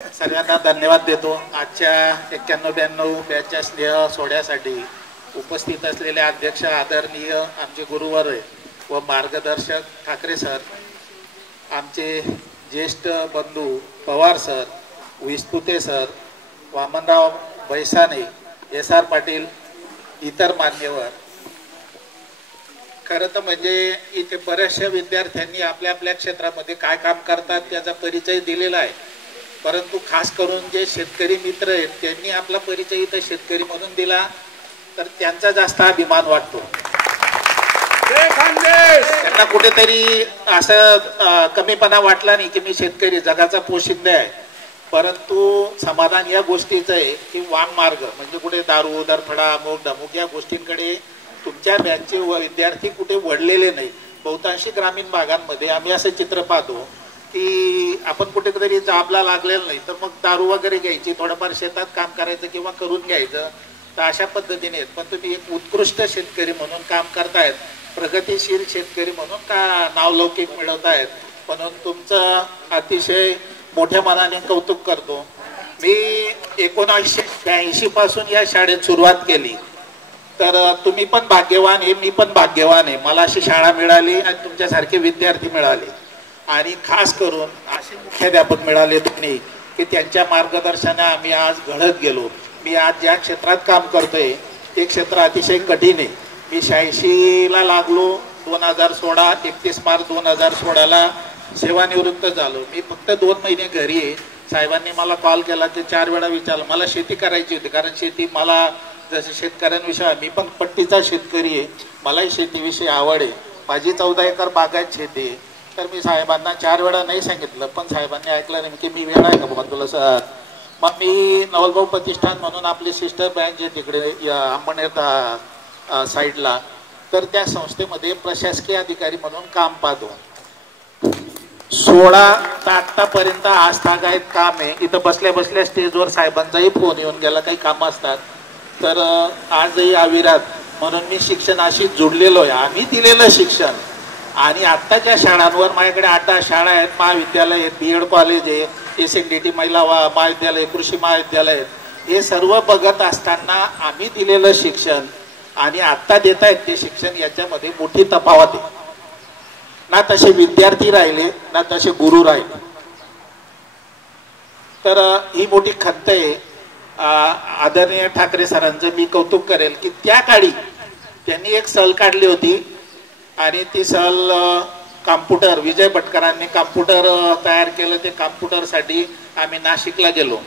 सगळ्यांना धन्यवाद देतो आजच्या 91-92 बॅचच्या स्नेह सोहळ्यासाठी उपस्थित असलेले अध्यक्ष आदरणीय आमचे गुरुवर व मार्गदर्शक ठाकरे सर, आमचे ज्येष्ठ बंधू Pawar sir, विस्तुते sir, Vamanrao बैसाने, SR. Patil, इतर मान्यवर. खरं तर म्हणजे इथे बऱ्याचशा विद्यार्थ्यांनी आपल्या आपल्या क्षेत्रामध्ये काय काम करतात त्याचा परिचय दिलेला आहे, परंतु खास करून जे शेतकरी मित्र आहेत त्यांनी आपला परिचय इथं शेतकरी म्हणून दिला तर त्यांचा जास्त अभिमान वाटतो. त्यांना कुठेतरी असं कमीपणा वाटला नाही की मी शेतकरी जगाचा पोशिंदा आहे, परंतु समाधान या गोष्टीचं आहे की वाम मार्ग म्हणजे कुठे दारू दरफडा अमुक धमुक या गोष्टींकडे तुमच्या बॅचचे विद्यार्थी कुठे वळलेले नाही. बहुतांशी ग्रामीण भागांमध्ये आम्ही असं चित्र पाहतो की आपण कुठेतरी जॉबला लागलेलं नाही तर मग दारू वगैरे घ्यायची, थोडंफार शेतात काम करायचं किंवा करून घ्यायचं, तर अशा पद्धतीने. पण तुम्ही एक उत्कृष्ट शेतकरी म्हणून काम करतायत, प्रगतिशील शेतकरी म्हणून का नावलौकिक मिळवतायत, म्हणून तुमचं अतिशय मोठ्या मनाने कौतुक करतो. मी 1982 पासून या शाळेत सुरुवात केली, तर तुम्ही पण भाग्यवान आहे, मी पण भाग्यवान आहे. मला अशी शाळा मिळाली आणि तुमच्यासारखे विद्यार्थी मिळाले आणि खास करून असे मुख्याध्यापक मिळाले तुम्ही की त्यांच्या मार्गदर्शनाने आम्ही आज घडत गेलो. मी आज ज्या क्षेत्रात काम करतोय ते क्षेत्र अतिशय कठीण आहे. मी 86ला लागलो, 2016 31 मार्च 2016ला सेवानिवृत्त झालो. मी फक्त 2 महिने घरी आहे. साहेबांनी मला कॉल केला ते 4 वेळा विचारलं. मला शेती करायची होती, कारण शेती मला जसं शेतकऱ्यांविषयी, मी पण पट्टीचा शेतकरी आहे, मलाही शेतीविषयी आवड आहे. माझी 14 एकर बागायत शेती आहे. तर मी साहेबांना 4 वेळा नाही सांगितलं, पण साहेबांनी ऐकलं नाही की मी वेळ आहे का बाबा तुला सर. मग मी नवलभाऊ प्रतिष्ठान म्हणून आपली सिस्टर बँक आहे तिकडे अंबरनेर साईडला, तर त्या संस्थेमध्ये प्रशासकीय अधिकारी म्हणून काम पाहतो. 16 तर आत्तापर्यंत आस्थागायत काम आहे. इथं बसल्या बसल्या स्टेजवर साहेबांचाही फोन येऊन गेला, काही कामं असतात, तर आजही अविरात म्हणून मी शिक्षणाशी जुडलेलो आहे. आम्ही दिलेलं शिक्षण आणि आत्ताच्या शाळांवर माझ्याकडे 8 शाळा आहेत, महाविद्यालय आहेत, BEd कॉलेज आहे, SNDT महिला महाविद्यालय, कृषी महाविद्यालय, हे सर्व बघत असताना आम्ही दिलेलं शिक्षण आणि आत्ता देत आहेत ते शिक्षण याच्यामध्ये मोठी तफावत आहे. ना तसे विद्यार्थी राहिले ना तसे गुरु राहिले. तर ही मोठी खंत आहे. आदरणीय ठाकरे सरांचं मी कौतुक करेल की त्या काळी त्यांनी एक सहल काढली होती आणि ती सहल कॉम्प्युटर, विजय भटकरांनी कॉम्प्युटर तयार केलं. ते कॉम्प्युटरसाठी आम्ही नाशिकला गेलो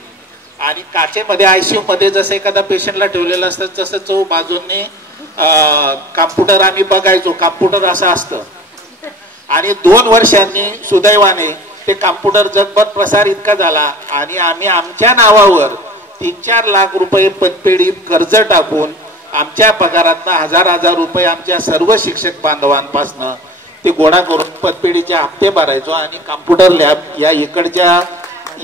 आणि काचेमध्ये ICU मध्ये जसं एखादा पेशंटला ठेवलेलं असतं तसं 4 बाजूंनी कॉम्प्युटर आम्ही बघायचो. कॉम्प्युटर असं असतं आणि 2 वर्षांनी सुदैवाने ते कॉम्प्युटर जगभर प्रसार इतका झाला आणि आम्ही आमच्या नावावर 3-4 लाख रुपये पतपेढी कर्ज टाकून आमच्या पगारातनं हजार रुपये आमच्या सर्व शिक्षक बांधवांपासनं ते गोळा करून पतपेढीचे हप्ते भरायचो आणि कॉम्प्युटर लॅब या इकडच्या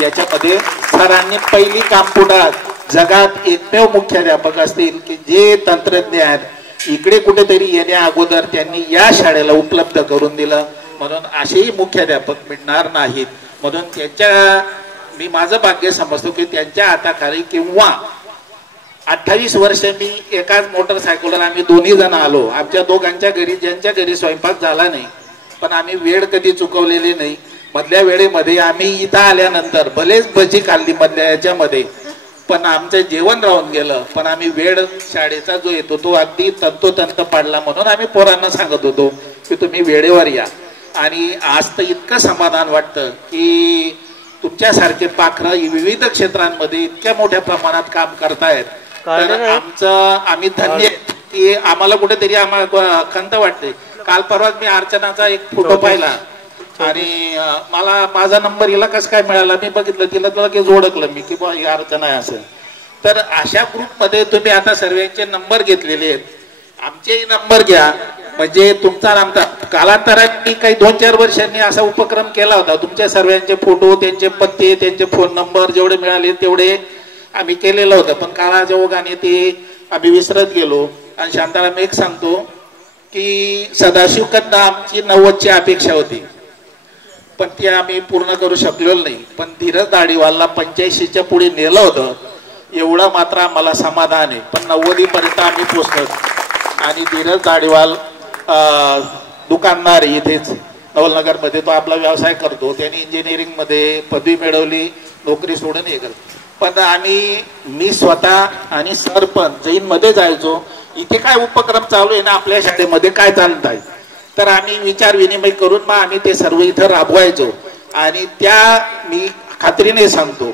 याच्यामध्ये सरांनी पहिली कॉम्प्युटर, जगात एकमेव मुख्याध्यापक असतील की जे तंत्रज्ञान इकडे कुठेतरी येण्या अगोदर त्यांनी या शाळेला उपलब्ध करून दिलं. म्हणून असेही मुख्याध्यापक मिळणार नाहीत. म्हणून त्यांच्या मी माझं भाग्य समजतो की त्यांच्या हाताखाली किंवा 28 वर्ष मी एकाच मोटरसायकलवर आम्ही 2 जण आलो. आमच्या दोघांच्या घरी, ज्यांच्या घरी स्वयंपाक झाला नाही, पण आम्ही वेळ कधी चुकवलेली नाही. मधल्या वेळेमध्ये आम्ही इथं आल्यानंतर भलेच भजी खाल्ली मधल्या याच्यामध्ये, पण आमचं जेवण राहून गेलं, पण आम्ही वेळ शाळेचा जो येतो तो अगदी तंतोतंत पाडला. म्हणून आम्ही पोरांना सांगत होतो की तुम्ही वेळेवर या. आणि आज तर इतकं समाधान वाटतं की तुमच्यासारखे पाखरं विविध क्षेत्रांमध्ये इतक्या मोठ्या प्रमाणात काम करतायत. तर आम्ही धन्य की आम्हाला कुठेतरी आम्हाला खंत वाटते. काल परवाच मी अर्चनाचा एक फोटो पाहिला आणि मला माझा नंबर हिला कसं काय मिळाला, मी बघितलं, तिला लगेच ओळखलं मी की बा ही अर्चना आहे असं. तर अशा ग्रुपमध्ये तुम्ही आता सर्वांचे नंबर घेतलेले आहेत, आमचेही नंबर घ्या. म्हणजे तुमचा आमचा कालांतराने काही 2-4 वर्षांनी असा उपक्रम केला होता. तुमच्या सर्वांचे फोटो, त्यांचे पत्ते, त्यांचे फोन नंबर जेवढे मिळाले तेवढे आम्ही केलेलं होतं, पण काळाच्या ओघाने ते आम्ही विसरत गेलो. आणि शांताराम एक सांगतो की सदाशिवकडनं आमची 90ची अपेक्षा होती. पण ती आम्ही पूर्ण करू शकलो नाही. पण धीरज दाढीवालला 85च्या पुढे नेलं होतं, एवढं मात्र आम्हाला समाधान आहे. पण 90 पर्यंत आम्ही पोचलो. आणि धीरज दाढीवाल दुकानदार इथेच नवलनगरमध्ये, तो आपला व्यवसाय करतो. त्यांनी इंजिनिअरिंगमध्ये पदवी मिळवली, नोकरी सोडून हे करतो. पण मी स्वतः आणि सर पण जैनमध्ये जायचो, इथे काय उपक्रम चालू आहे ना आपल्या शाळेमध्ये, काय चालत आहे, तर आम्ही विचार विनिमय करून मग आम्ही ते सर्व इथं राबवायचो. आणि मी खात्रीने सांगतो,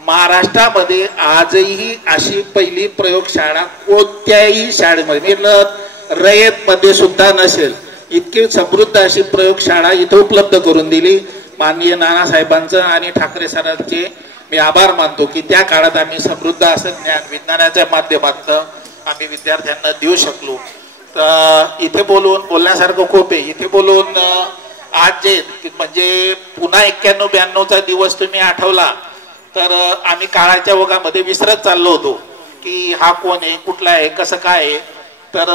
महाराष्ट्रामध्ये आजही अशी पहिली प्रयोगशाळा कोणत्याही शाळेमध्ये, रयतमध्ये सुद्धा नसेल, इतकी समृद्ध अशी प्रयोगशाळा इथं उपलब्ध करून दिली. माननीय नानासाहेबांचं आणि ठाकरे सरांचे मी आभार मानतो की त्या काळात आम्ही समृद्ध असं ज्ञान विज्ञानाच्या माध्यमातून आम्ही विद्यार्थ्यांना देऊ शकलो. तर इथे बोलण्यासारखं खूप आहे. इथे बोलून आज जे म्हणजे पुन्हा 91-92चा दिवस तुम्ही आठवला तर आम्ही काळाच्या ओघामध्ये विसरत चाललो होतो की हा कोण आहे, कुठला आहे, कसं काय आहे. तर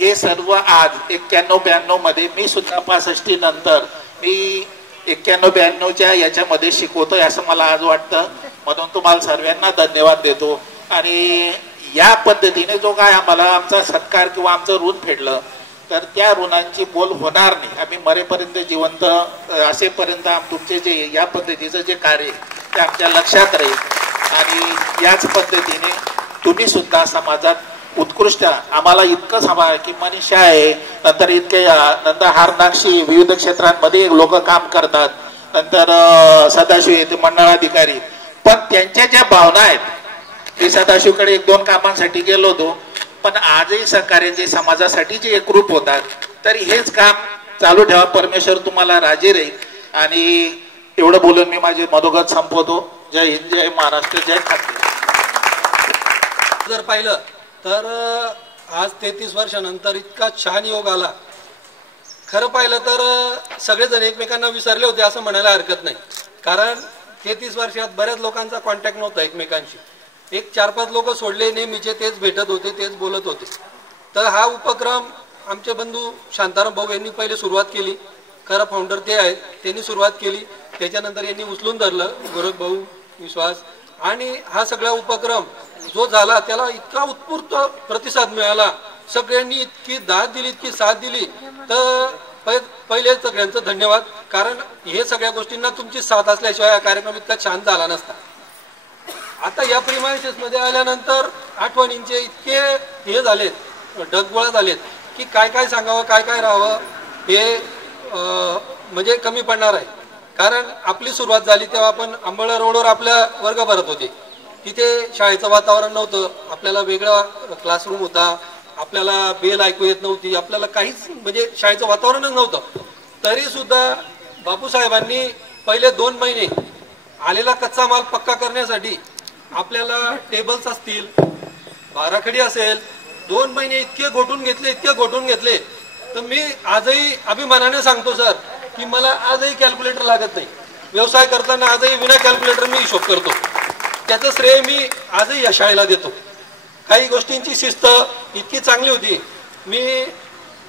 हे सर्व आज 91-92 मध्ये मी सुद्धा 65 नंतर मी 91-92च्या याच्यामध्ये शिकवतोय असं मला आज वाटतं. म्हणून तुम्हाला सर्वांना धन्यवाद देतो. आणि या पद्धतीने जो काय आम्हाला आमचा सत्कार किंवा आमचं ऋण फेडलं, तर त्या ऋणांची बोल होणार नाही. आम्ही मरेपर्यंत जिवंत असेपर्यंत तुमचे जे या पद्धतीचं जे कार्य ते आमच्या लक्षात राहील. आणि याच पद्धतीने तुम्ही सुद्धा समाजात उत्कृष्ट, आम्हाला इतकं सांभाळ की मनीषा आहे, नंतर हारनाक्षी विविध क्षेत्रांमध्ये लोक काम करतात, नंतर सदाशिव येते मंडळाधिकारी. पण त्यांच्या ज्या भावना आहेत, मी सदाशिवकडे 1-2 कामांसाठी गेलो होतो, पण आजही सहकार्याचे समाजासाठी जे एकरूप होतात, तर हेच काम चालू ठेवा. परमेश्वर तुम्हाला राजी राहील. आणि एवढं बोलून मी माझे मनोगत संपवतो. जय हिंद, जय महाराष्ट्र, जय ठाकरे. जर पाहिलं तर आज 33 वर्षानंतर इतका छान योग आला. खरं पाहिलं तर सगळेजण एकमेकांना विसरले होते असं म्हणायला हरकत नाही. कारण 33 वर्षात बऱ्याच लोकांचा कॉन्टॅक्ट नव्हता एकमेकांशी. 4-5 लोक सोडले, नेहमीचे तेच भेटत होते, तेच बोलत होते. तर हा उपक्रम आमचे बंधू शांताराम भाऊ यांनी पहिले सुरुवात केली. खरं फाउंडर ते आहेत, त्यांनी सुरुवात केली. त्याच्यानंतर यांनी उचलून धरलं गोरख भाऊ, विश्वास. आणि हा सगळा उपक्रम जो झाला त्याला इतका उत्स्फूर्त प्रतिसाद मिळाला. सगळ्यांनी इतकी दाद दिली, इतकी साथ दिली. तर पहिले सगळ्यांचं धन्यवाद. कारण हे सगळ्या गोष्टींना तुमची साथ असल्याशिवाय हा कार्यक्रम इतका छान झाला नसता. आता या प्रिमायसेस मध्ये आल्यानंतर आठवणींचे इतके हे झालेत, डगगोळा झालेत की काय काय सांगावं, काय काय राहावं हे म्हणजे कमी पडणार आहे. कारण आपली सुरुवात झाली तेव्हा आपण आंबोळा रोडवर आपल्या वर्ग भरत होते. तिथे शाळेचं वातावरण नव्हतं, आपल्याला वेगळा क्लासरूम होता, आपल्याला बेल ऐकू येत नव्हती, आपल्याला काहीच म्हणजे शाळेचं वातावरणच नव्हतं. तरी सुद्धा बापूसाहेबांनी पहिले 2 महिने आलेला कच्चा माल पक्का करण्यासाठी आपल्याला टेबल्स असतील, बाराखडी असेल, 2 महिने इतके घोटून घेतले. तर मी आजही अभिमानाने सांगतो सर की मला आजही कॅल्क्युलेटर लागत नाही. व्यवसाय करताना आजही विना कॅल्क्युलेटर मी हिशोब करतो. त्याचं श्रेय मी आजही या शाळेला देतो. काही गोष्टींची शिस्त इतकी चांगली होती. मी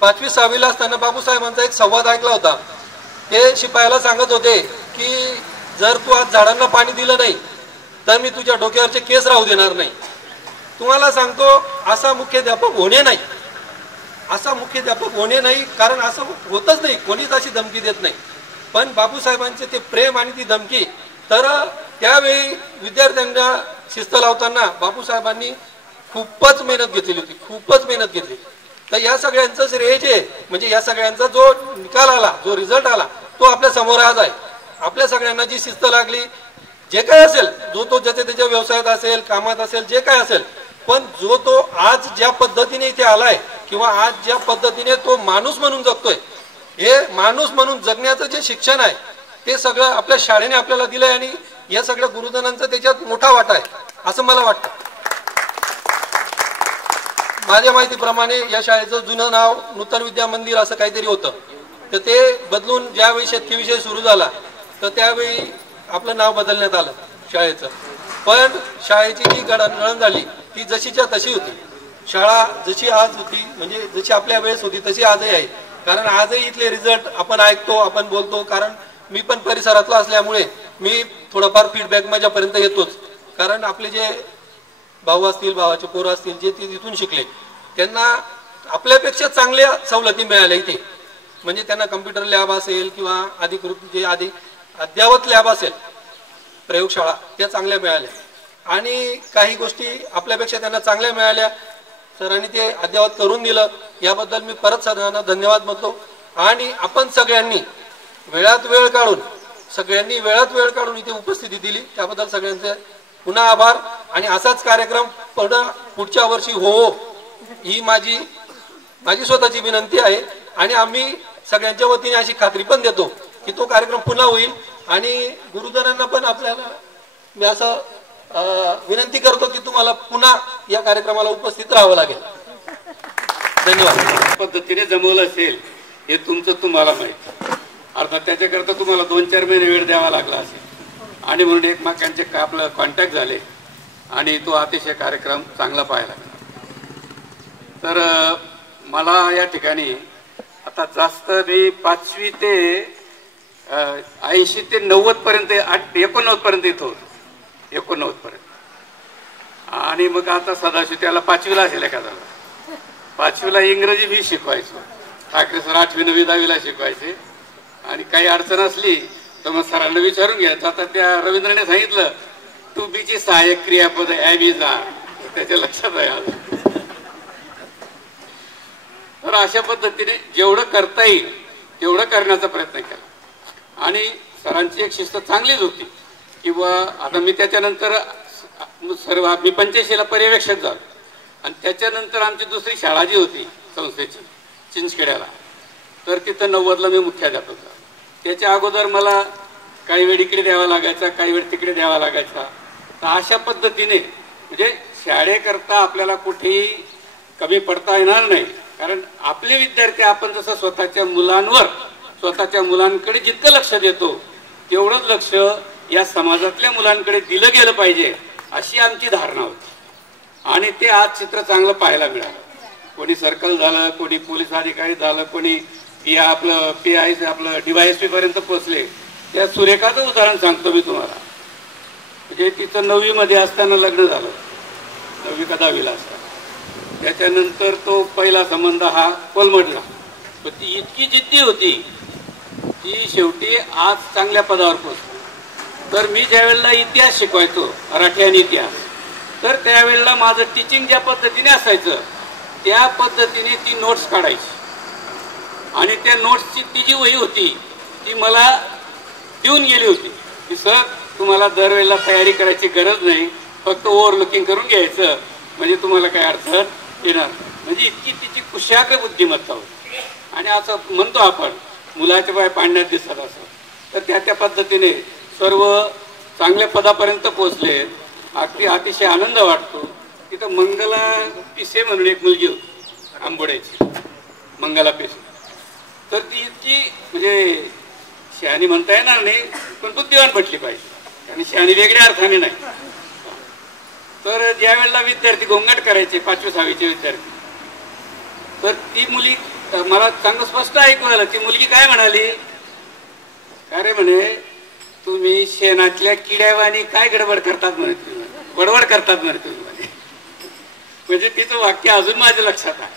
5वी-6वीला असताना बापूसाहेबांचा एक संवाद ऐकला होता. ते शिपायाला सांगत होते की जर तू आज झाडांना पाणी दिलं नाही तर मी तुझ्या डोक्यावरचे केस राहू देणार नाही. तुम्हाला सांगतो असा मुख्याध्यापक होणे नाही, कारण असं होतच नाही, कोणीच अशी धमकी देत नाही. पण बापूसाहेबांचे ते प्रेम आणि ती धमकी, तर त्यावेळी विद्यार्थ्यांना शिस्त लावताना बापूसाहेबांनी खूपच मेहनत घेतली. तर या सगळ्यांचं श्रेय जे म्हणजे या सगळ्यांचा जो निकाल आला, जो रिझल्ट आला, तो आपल्या समोर आज आहे. आपल्या सगळ्यांना जी शिस्त लागली, जे काय असेल, जो तो ज्याच्या त्याच्या व्यवसायात असेल, कामात असेल, जे काय असेल, पण जो तो आज ज्या पद्धतीने इथे आलाय किंवा आज ज्या पद्धतीने तो माणूस म्हणून जगतोय, हे माणूस म्हणून जगण्याचं जे शिक्षण आहे ते सगळं आपल्या शाळेने आपल्याला दिलंय. आणि या सगळ्या गुरुजनांचा त्याच्यात मोठा वाटा आहे असं मला वाटतं. माझ्या माहितीप्रमाणे या शाळेचं जुनं नाव नूतन विद्या मंदिर असं काहीतरी होतं. तर ते बदलून ज्यावेळी शेतकी विषय सुरू झाला तर त्यावेळी आपलं नाव बदलण्यात आलं शाळेचं. पण शाळेची जी घडण झाली ती जशीच्या तशी होती. शाळा जशी आज होती, म्हणजे जशी आपल्या वेळेस होती तशी आजही आहे. कारण आजही इथले रिझल्ट आपण ऐकतो, आपण बोलतो. कारण मी पण परिसरातला असल्यामुळे मी थोडंफार फीडबॅक माझ्यापर्यंत येतोच. कारण आपले जे भाऊ असतील, भावाचे पोरं असतील, जे ते तिथून शिकले, त्यांना आपल्यापेक्षा चांगल्या सवलती मिळाल्या इथे. म्हणजे त्यांना कम्प्युटर लॅब असेल किंवा अधिकृत जे अद्ययावत लॅब असेल, प्रयोगशाळा, त्या चांगल्या मिळाल्या. आणि काही गोष्टी आपल्यापेक्षा त्यांना चांगल्या मिळाल्या. सरांनी ते अद्ययावत करून दिलं, याबद्दल मी परत सरांना धन्यवाद म्हणतो. आणि आपण सगळ्यांनी वेळात वेळ काढून इथे उपस्थिती दिली, त्याबद्दल सगळ्यांचे पुन्हा आभार. आणि असाच कार्यक्रम पुढच्या वर्षी हो, ही माझी स्वतःची विनंती आहे. आणि आम्ही सगळ्यांच्या वतीने अशी खात्री पण देतो की तो कार्यक्रम पुन्हा होईल. आणि गुरुजनांना पण आपल्याला मी असं विनंती करतो की तुम्हाला पुन्हा या कार्यक्रमाला उपस्थित राहावं लागेल. धन्यवाद. पद्धतीने जमवलं असेल हे तुमचं तुम्हाला माहिती. अर्थात त्याच्याकरता तुम्हाला 2-4 महिने वेळ द्यावा लागला असेल. आणि म्हणून एकमेकांचे आपलं कॉन्टॅक्ट झाले आणि तो अतिशय कार्यक्रम चांगला पाहायला लागला. तर मला या ठिकाणी आता जास्त मी 5वी ते 80 ते 90 पर्यंत 89 पर्यंत इथं होतो. 89 पर्यंत. आणि मग आता सदाशिव त्याला 5वीला असेल एखाद्याला. 5वीला इंग्रजी मी शिकवायचो. ठाकरे सर 8वी 9वी 10वीला शिकवायचे. आणि काही अडचण असली तर मग सरांना विचारून घ्यायचं. आता त्या रवींद्रने सांगितलं टू बीची सहाय्यक क्रियापद ॲमिजा, त्याच्या लक्षात आहे. तर अशा पद्धतीने जेवढं करता येईल तेवढं करण्याचा प्रयत्न केला. आणि सरांची एक शिस्त चांगलीच होती. किंवा आता मी त्याच्यानंतर सर्व मी 85ला पर्यवेक्षक झालो. आणि त्याच्यानंतर आमची दुसरी शाळा जी होती संस्थेची चिंचखेड्याला, तर तिथं 90ला मी मुख्याध्यापक झालो. त्याच्या अगोदर मला काही वेळ इकडे द्यावा लागायचा, काही वेळ तिकडे द्यावा लागायचा. तर अशा पद्धतीने म्हणजे शाळेकरता आपल्याला कुठेही कमी पडता येणार नाही. कारण आपले विद्यार्थी आपण जसं स्वतःच्या मुलांकडे जितकं लक्ष देतो तेवढंच लक्ष या समाजातल्या मुलांकडे दिलं गेलं पाहिजे, अशी आमची धारणा होती. आणि ते आज चित्र चांगलं पाहायला मिळालं. कोणी सर्कल झालं, कोणी पोलीस अधिकारी झालं, कोणी आपलं DYSP पर्यंत पोहोचले. त्या सुरेखाचं उदाहरण सांगतो मी तुम्हाला. म्हणजे तिचं 9वी मध्ये असताना लग्न झालं, 9वी का 10वीला असताना. त्याच्यानंतर तो पहिला संबंध हा कोलमडला. पण ती इतकी जिद्दी होती की शेवटी आज चांगल्या पदावर पोहोचली. तर मी ज्या वेळेला इतिहास शिकवायचो, मराठी आणि इतिहास, तर त्यावेळेला माझं टीचिंग ज्या पद्धतीने असायचं त्या पद्धतीने ती नोट्स काढायची. आणि त्या नोट्सची ती जी वही होती ती मला देऊन गेली होती की सर तुम्हाला दरवेळेला तयारी करायची गरज नाही, फक्त ओव्हरलुकिंग करून घ्यायचं, म्हणजे तुम्हाला काय अडचण येणार. म्हणजे इतकी तिची कुशाग्र बुद्धिमत्ता होती. आणि असं म्हणतो आपण मुलाच्या पाय पाण्यात दिसत असं. तर त्या पद्धतीने सर्व चांगल्या पदापर्यंत पोहोचले. अगदी अतिशय आनंद वाटतो. तिथं मंगला पिसे म्हणून एक मुलगी होती आंबोड्याची, मंगला पिसे. तर ती इतकी म्हणजे शहाणी म्हणता येणार नाही, पण बुद्धिवान म्हटली पाहिजे. आणि शहाणी वेगळ्या अर्थाने नाही. तर ज्या वेळेला विद्यार्थी गोंगाट करायचे 5वी 6वीचे विद्यार्थी, तर ती मुली मला चांगलं स्पष्ट ऐकू आलं. ती मुलगी काय म्हणाली, काय रे म्हणे तुम्ही शेणातल्या किड्यावानी काय गडबड करतात म्हणे, बडबड करतात म्हणे तुम्ही. म्हणजे तिचं वाक्य अजून माझ्या लक्षात आहे.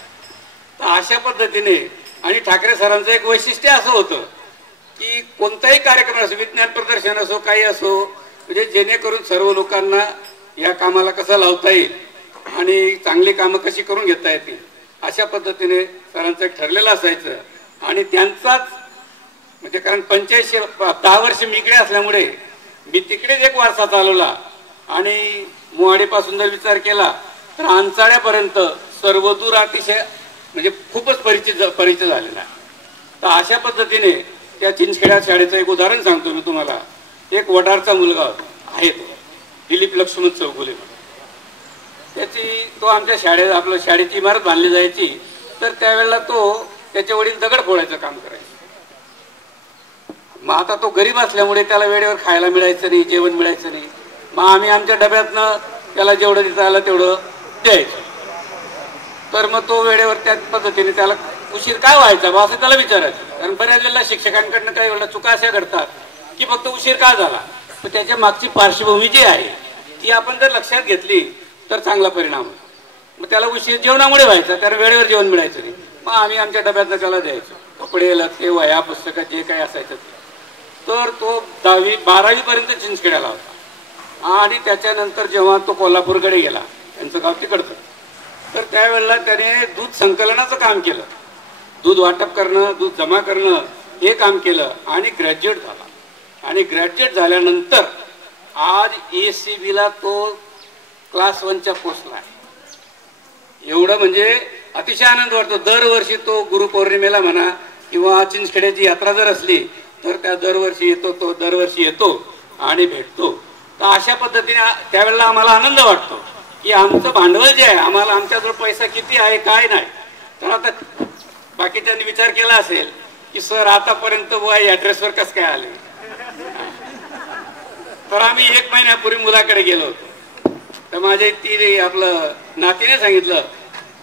तर अशा पद्धतीने. आणि ठाकरे सरांचं एक वैशिष्ट्य असं होतं की कोणताही कार्यक्रम असो, विज्ञान प्रदर्शन असो, काही असो, म्हणजे जेणेकरून सर्व लोकांना या कामाला कसं लावता येईल आणि चांगली कामं कशी करून घेता येतील अशा पद्धतीने सरांचं एक ठरलेलं असायचं. आणि त्यांचाच म्हणजे कारण 10 वर्ष मी इकडे असल्यामुळे मी तिकडेच एक वारसा चालवला. आणि मोहाडीपासून जर विचार केला तर अंचाळ्यापर्यंत सर्वदूर अतिशय म्हणजे खूपच परिचय झालेला आहे. तर अशा पद्धतीने त्या चिंचखेडा शाळेचं एक उदाहरण सांगतो मी तुम्हाला. एक वडारचा मुलगा आहे तो दिलीप लक्ष्मण चौगुले. तो आमच्या शाळेची इमारत बांधली जायची, तर त्यावेळेला त्याचे वडील दगड फोडायचं काम करायचे. मग आता तो गरीब असल्यामुळे त्याला वेळेवर खायला मिळायचं नाही, जेवण मिळायचं नाही. मग आम्ही आमच्या डब्यातनं त्याला जेवढं देता आलं तेवढं द्यायचं. तर मग तो वेळेवर त्या पद्धतीने त्याला उशीर काय व्हायचा बा असं त्याला विचारायचं. कारण बऱ्याच वेळेला शिक्षकांकडनं काही वेळेला चुका अशा घडतात की फक्त उशीर का झाला, तर त्याच्या मागची पार्श्वभूमी जी आहे ती आपण जर लक्षात घेतली तर चांगला परिणाम होतो. मग त्याला उशीर जेवणामुळे व्हायचा, कारण वेळेवर जेवण मिळायचं नाही. मग आम्ही आमच्या डब्यातनं त्याला द्यायचो कपडे लत्ते वह्या पुस्तकं जे काही असायचं ते. तर तो 10वी 12वी पर्यंत चिंचखेड्याला होता आणि त्याच्यानंतर जेव्हा तो कोल्हापूरकडे गेला, त्यांचं गाव तिकडचं, तर त्यावेळेला त्याने दूध संकलनाचं काम केलं, दूध वाटप करणं, दूध जमा करणं हे काम केलं आणि ग्रॅज्युएट झाला. आणि ग्रॅज्युएट झाल्यानंतर आज ACBला तो क्लास 1च्या पोस्टला आहे. एवढं म्हणजे अतिशय आनंद वाटतो. दरवर्षी तो गुरुपौर्णिमेला म्हणा किंवा चिंचखेड्याची यात्रा जर असली तर त्या दरवर्षी येतो, तो दरवर्षी येतो आणि भेटतो. तर अशा पद्धतीने त्यावेळेला आम्हाला आनंद वाटतो की आमचं भांडवल जे आहे, आम्हाला आमच्याजवळ पैसा किती आहे काय नाही. तर आता बाकीच्यांनी विचार केला असेल की सर आतापर्यंत या ऍड्रेसवर कसं काय आले. तर आम्ही 1 महिन्यापूर्वी मुलाकडे गेलो होतो. तर माझ्या ती आपलं नातीने सांगितलं,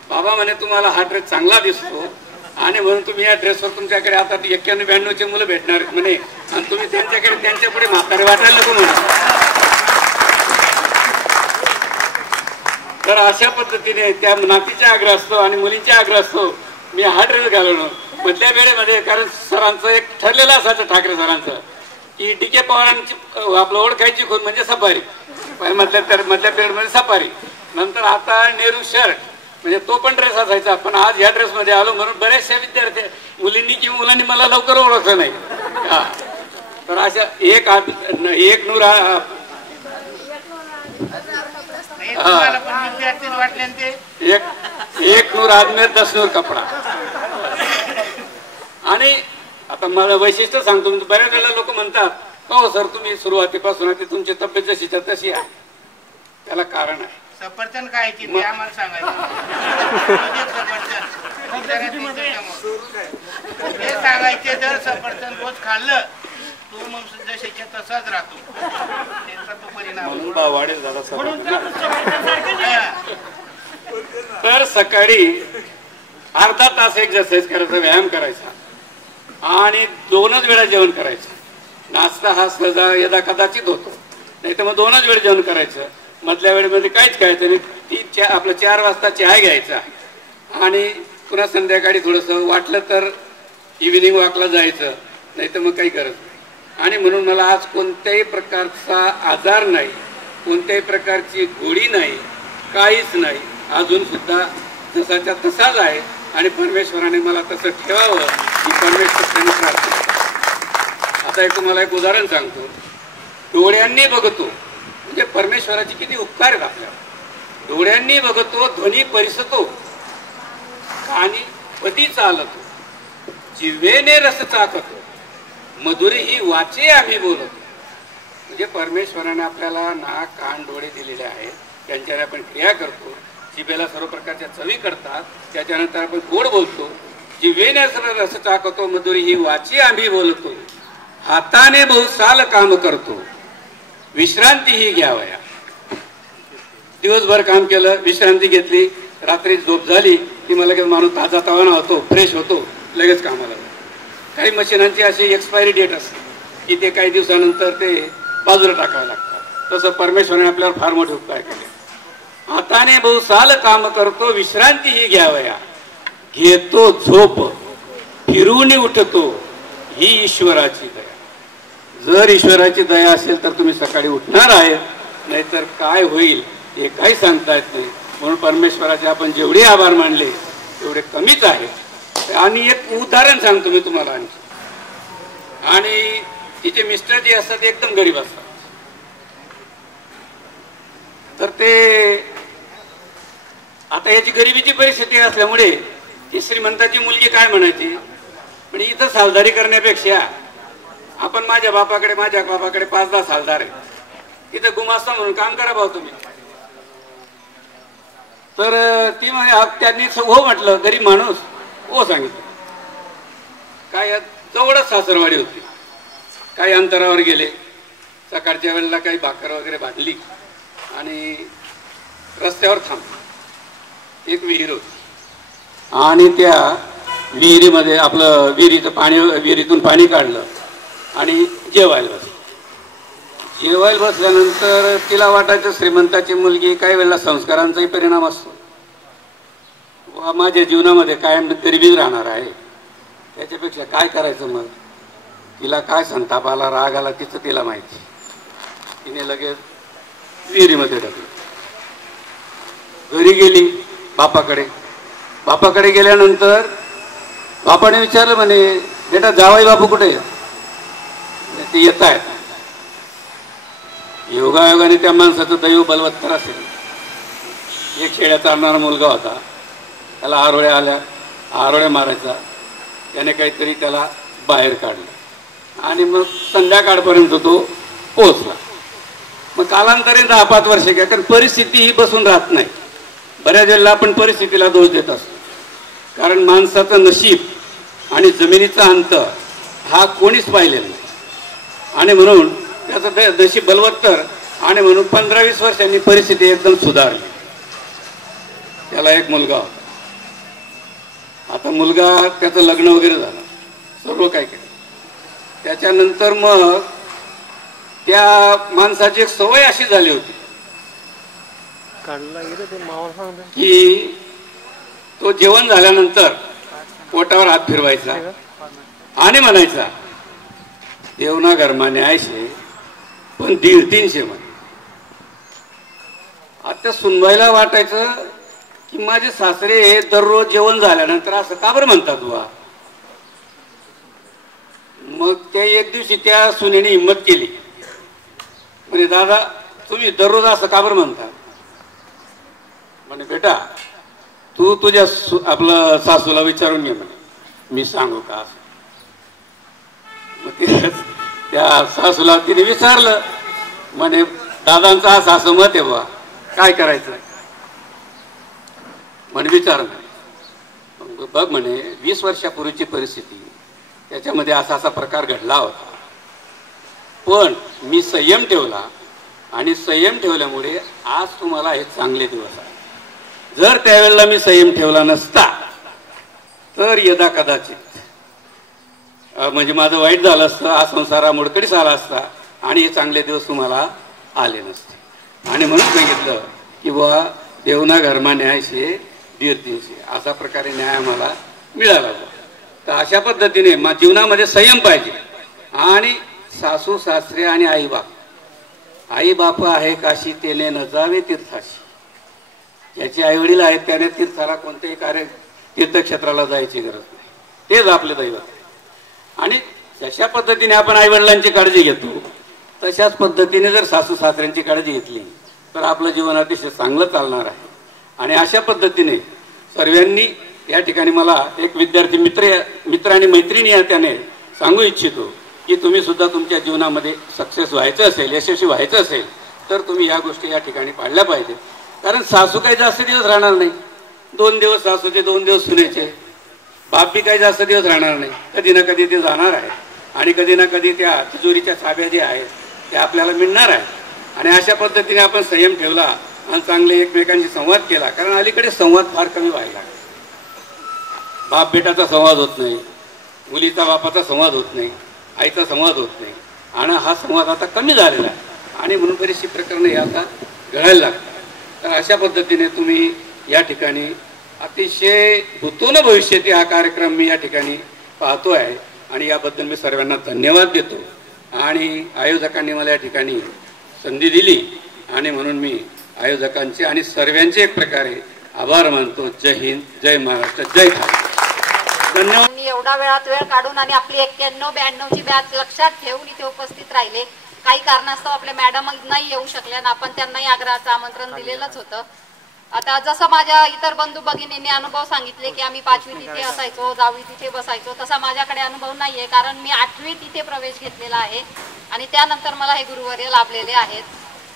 बाबा म्हणे तुम्हाला हा ड्रेस चांगला दिसतो आणि म्हणून तुम्ही या ड्रेसवर तुमच्याकडे आता 91-92चे मुलं भेटणार म्हणे आणि तुम्ही त्यांच्याकडे त्यांच्या पुढे म्हातारे वाटायला नको म्हणा. तर अशा पद्धतीने त्या नातीचा आग्रह असतो आणि मुलींचा आग्रह असतो मी हा ड्रेस घालवणं मधल्या वेळेमध्ये. कारण सरांचं एक ठरलेलं असायचं, ठाकरे सरांचं, की DK पवारांची आपलं ओळखायची खून म्हणजे सफारी, मधल्या पिरियडमध्ये सफारी, नंतर आता नेहरू शर्ट म्हणजे तो पण ड्रेस असायचा. पण आज ह्या ड्रेसमध्ये आलो म्हणून बऱ्याचशा विद्यार्थी मुलींनी किंवा मुलांनी मला लवकर ओळखलं नाही. तर अशा एक नूर एक नूर आदमी 10 नूर कपडा. आणि आता मला वैशिष्ट्य सांगतो, बऱ्याच वेळेला लोक म्हणतात हो सर तुम्ही सुरुवातीपासून तुमची तब्येत जशीच्या तशी आहे. त्याला कारण आहे. सफरचंद खायची ते आम्हाला सांगायचं, हे सांगायचे जर सफरचंद रोज खाल्लं तो मग जशाच्या तसाच राहतो, त्याचा तो परिणाम. तर सकाळी अर्धा तास एक्सरसाइज करायचा, व्यायाम करायचा आणि 2च वेळा जेवण करायचं. नाश्ता हा सहजा यदा कदाचित होतो, नाही तर मग 2च वेळ जेवण करायचं. मधल्या वेळेमध्ये काहीच खायचं नाही. आपलं 4 वाजता चहा घ्यायचा आणि पुन्हा संध्याकाळी थोडंसं वाटलं तर इव्हिनिंग वॉकला जायचं, नाही तर मग काही गरज नाही. आणि म्हणून मला आज कोणत्याही प्रकारचा आजार नाही, कोणत्याही प्रकारची गोळी नाही, काहीच नाही. अजून सुद्धा जसाच्या तसाच आहे आणि परमेश्वराने मला तसं ठेवावं ही परमेश्वराने प्रार्थना. आता तुम्हाला एक उदाहरण सांगतो. डोळ्यांनी बघतो म्हणजे परमेश्वराची किती उपकार आहेत आपल्याला. डोळ्यांनी बघतो, ध्वनी परिसतो, कानी पदी चालतो, जिव्हेने रस चाकतो, मधुरी ही वाचे आम्ही बोलतो. म्हणजे परमेश्वराने आपल्याला नाक कान डोळे दिलेले आहेत, त्यांच्याने आपण क्रिया करतो. जिभेला सर्व प्रकारच्या चवी करतात, त्याच्यानंतर आपण गोड बोलतो. जिव्हेने रस चाकतो, मधुरी ही वाचे आम्ही बोलतो. हाताने बहुसाल काम करतो, विश्रांती ही घ्यावया. दिवसभर काम केलं, विश्रांती घेतली, रात्री झोप झाली की मला लगेच माणूस ताजा तवाना होतो, फ्रेश होतो, लगेच कामाला जातो. काही मशिनांची अशी एक्सपायरी डेट असते की ते काही दिवसानंतर ते बाजूला टाकावं लागतात. तसं परमेश्वराने आपल्याला फार मोठे उपकार केले. हाताने बहुसाल काम करतो, विश्रांती ही घ्यावया. घेतो झोप, फिरून उठतो, ही ईश्वराची दया. जर ईश्वराची दया असेल तर तुम्ही सकाळी उठणार आहे, नाहीतर काय होईल हे काही सांगता येत नाही. म्हणून परमेश्वराचे आपण जेवढे आभार मानले तेवढे कमीच आहे. आणि एक उदाहरण सांगतो मी तुम्हाला. आणि तिचे मिस्टर जे असतात ते एकदम गरीब असतात. तर ते आता याची गरिबीची परिस्थिती असल्यामुळे ती श्रीमंताची मुलगी काय म्हणायची, पण इथं सालदारी करण्यापेक्षा आपण माझ्या बापाकडे 5-10 सालदार आहे, इथं गुमास्ता म्हणून काम करा भाऊ तुम्ही. तर ती त्यांनी हो म्हटलं, गरीब माणूस हो सांगितलं. काय जवळच सासरवाडी होती, काही अंतरावर गेले. सकाळच्या वेळेला काही भाकर वगैरे बांधली आणि रस्त्यावर थांबली. एक विहीर होती आणि त्या विहिरीमध्ये आपलं विहिरीतून पाणी काढलं आणि जेवायला बसलं. जेवायला बसल्यानंतर तिला वाटायचं श्रीमंताची मुलगी, काही वेळेला संस्कारांचाही परिणाम असतो. माझ्या जीवनामध्ये कायम गरिबी राहणार आहे, त्याच्यापेक्षा काय करायचं मग. तिला काय संताप आला, राग आला तिचं तिला माहिती. तिने लगेच विहिरीमध्ये टाकली. घरी गेली बापाकडे गेल्यानंतर बापाने विचारलं, म्हणे बेटा जावई बापू कुठे? ते येत आहेत. योगायोगाने त्या माणसाचं दैव बलवत्तर असेल. एक शेळ्या चालणारा मुलगा होता, त्याला आरोळ्या मारायचा. त्याने काहीतरी त्याला बाहेर काढलं आणि मग संध्याकाळपर्यंत तो पोहोचला. मग कालांतरे 10-5 वर्ष काय, कारण परिस्थिती ही बसून राहत नाही. बऱ्याच वेळेला आपण परिस्थितीला दोष देत असतो, कारण माणसाचं नशीब आणि जमिनीचा अंतर हा कोणीच पाहिलेला नाही. आणि म्हणून त्याचं नशीब बलवत्तर, आणि म्हणून 15-20 वर्षांनी परिस्थिती एकदम सुधारली. त्याला एक मुलगा होता. आता मुलगा, त्याचं लग्न वगैरे झालं, सर्व काय केलं. त्याच्यानंतर मग त्या माणसाची एक सवय अशी झाली होती की तो जेवण झाल्यानंतर पोटावर हात फिरवायचा आणि म्हणायचा, देवना घरमाने आयशे पण 150-300 म्हणे. आता सुनवायला वाटायचं की माझे सासरे दररोज जेवण झाल्यानंतर असं का बरं म्हणतात बुवा. मग त्या एक दिवशी त्या सुनेने हिंमत केली, म्हणजे दादा तुम्ही दररोज असं का बरं म्हणता. म्हणे बेटा तू तुझ्या आपलं सासूला विचारून घे म्हणे, मी सांगू का असं. मग त्या सासूला तिने विचारलं, म्हणे दादांचं असं मत आहे बा, काय करायचं. म्हणे विचार म्हणे. बघ म्हणे 20 वर्षापूर्वीची परिस्थिती, त्याच्यामध्ये असा प्रकार घडला होता, पण मी संयम ठेवला आणि संयम ठेवल्यामुळे आज तुम्हाला हे चांगले दिवस आहे. जर त्यावेळेला मी संयम ठेवला नसता तर यदा कदाचित म्हणजे माझं वाईट झालं असतं, हा संसार मोडकळीस आला असता आणि हे चांगले दिवस तुम्हाला आले नसते. आणि म्हणून सांगितलं की बुवा देवना घरमा न्यायशे 150-300 असा प्रकारे न्याय आम्हाला मिळाला होता. तर अशा पद्धतीने जीवनामध्ये संयम पाहिजे. आणि सासू सासरे आणि आई बाप आहे काशी तेने न जावे तीर्थाशी. ज्याचे आई वडील आहेत त्याने तीर्थाला कोणत्याही तीर्थक्षेत्राला जायची गरज नाही, तेच आपले दैवत. आणि जशा पद्धतीने आपण आई वडिलांची काळजी घेतो तशाच पद्धतीने जर सासू सासऱ्यांची काळजी घेतली तर आपलं जीवन अतिशय चांगलं चालणार आहे. आणि अशा पद्धतीने सर्वांनी या ठिकाणी मला एक विद्यार्थी मित्र आणि मैत्रिणी या त्याने सांगू इच्छितो की तुम्ही सुद्धा तुमच्या जीवनामध्ये सक्सेस व्हायचं असेल, यशस्वी व्हायचं असेल तर तुम्ही या गोष्टी या ठिकाणी पाळल्या पाहिजे. कारण सासू काही जास्त दिवस राहणार नाही. 2 दिवस सासूचे, 2 दिवस सुनेचे. बाप बी काही जास्त दिवस राहणार नाही, कधी ना कधी ते जाणार आहे. आणि कधी ना कधी त्या तिजोरीच्या चाब्या ज्या आहेत त्या आपल्याला मिळणार आहे. आणि अशा पद्धतीने आपण संयम ठेवला आणि चांगले एकमेकांशी संवाद केला. कारण अलीकडे संवाद फार कमी व्हायला लागला. बाप बेटाचा संवाद होत नाही, मुलीचा बापाचा संवाद होत नाही, आईचा संवाद होत नाही. आणि हा संवाद आता कमी झालेला आहे. आणि म्हणून बरीचशी प्रकरणं हे आता घडायला लागतात. तर अशा पद्धतीने तुम्ही या ठिकाणी अतिशय भूतोन भविष्यती हा कार्यक्रम मी या ठिकाणी पाहतो आहे. आणि याबद्दल मी सर्वांना धन्यवाद देतो. आणि आयोजकांनी मला या ठिकाणी संधी दिली आणि म्हणून मी आयोजकांचे आणि सर्वांचे एक प्रकारे आभार मानतो. जय हिंद, जय महाराष्ट्र, जय भारत. धन्यवाद. एवढा वेळ काढून आणि आपली 91-92ची बॅच लक्षात ठेवून इथे उपस्थित राहिले. काही कारणास्तव आपल्या मॅडम नाही येऊ शकल्या आणि आपण त्यांनाही आग्रहाचं आमंत्रण दिलेलंच होतं. आता जसं माझ्या इतर बंधू भगिनींनी अनुभव सांगितले की आम्ही 5वी तिथे असायचो, 10वी तिथे बसायचो, तसा माझ्याकडे अनुभव नाहीये. कारण मी 8वी तिथे प्रवेश घेतलेला आहे आणि त्यानंतर मला हे गुरुवर्य लाभलेले आहेत.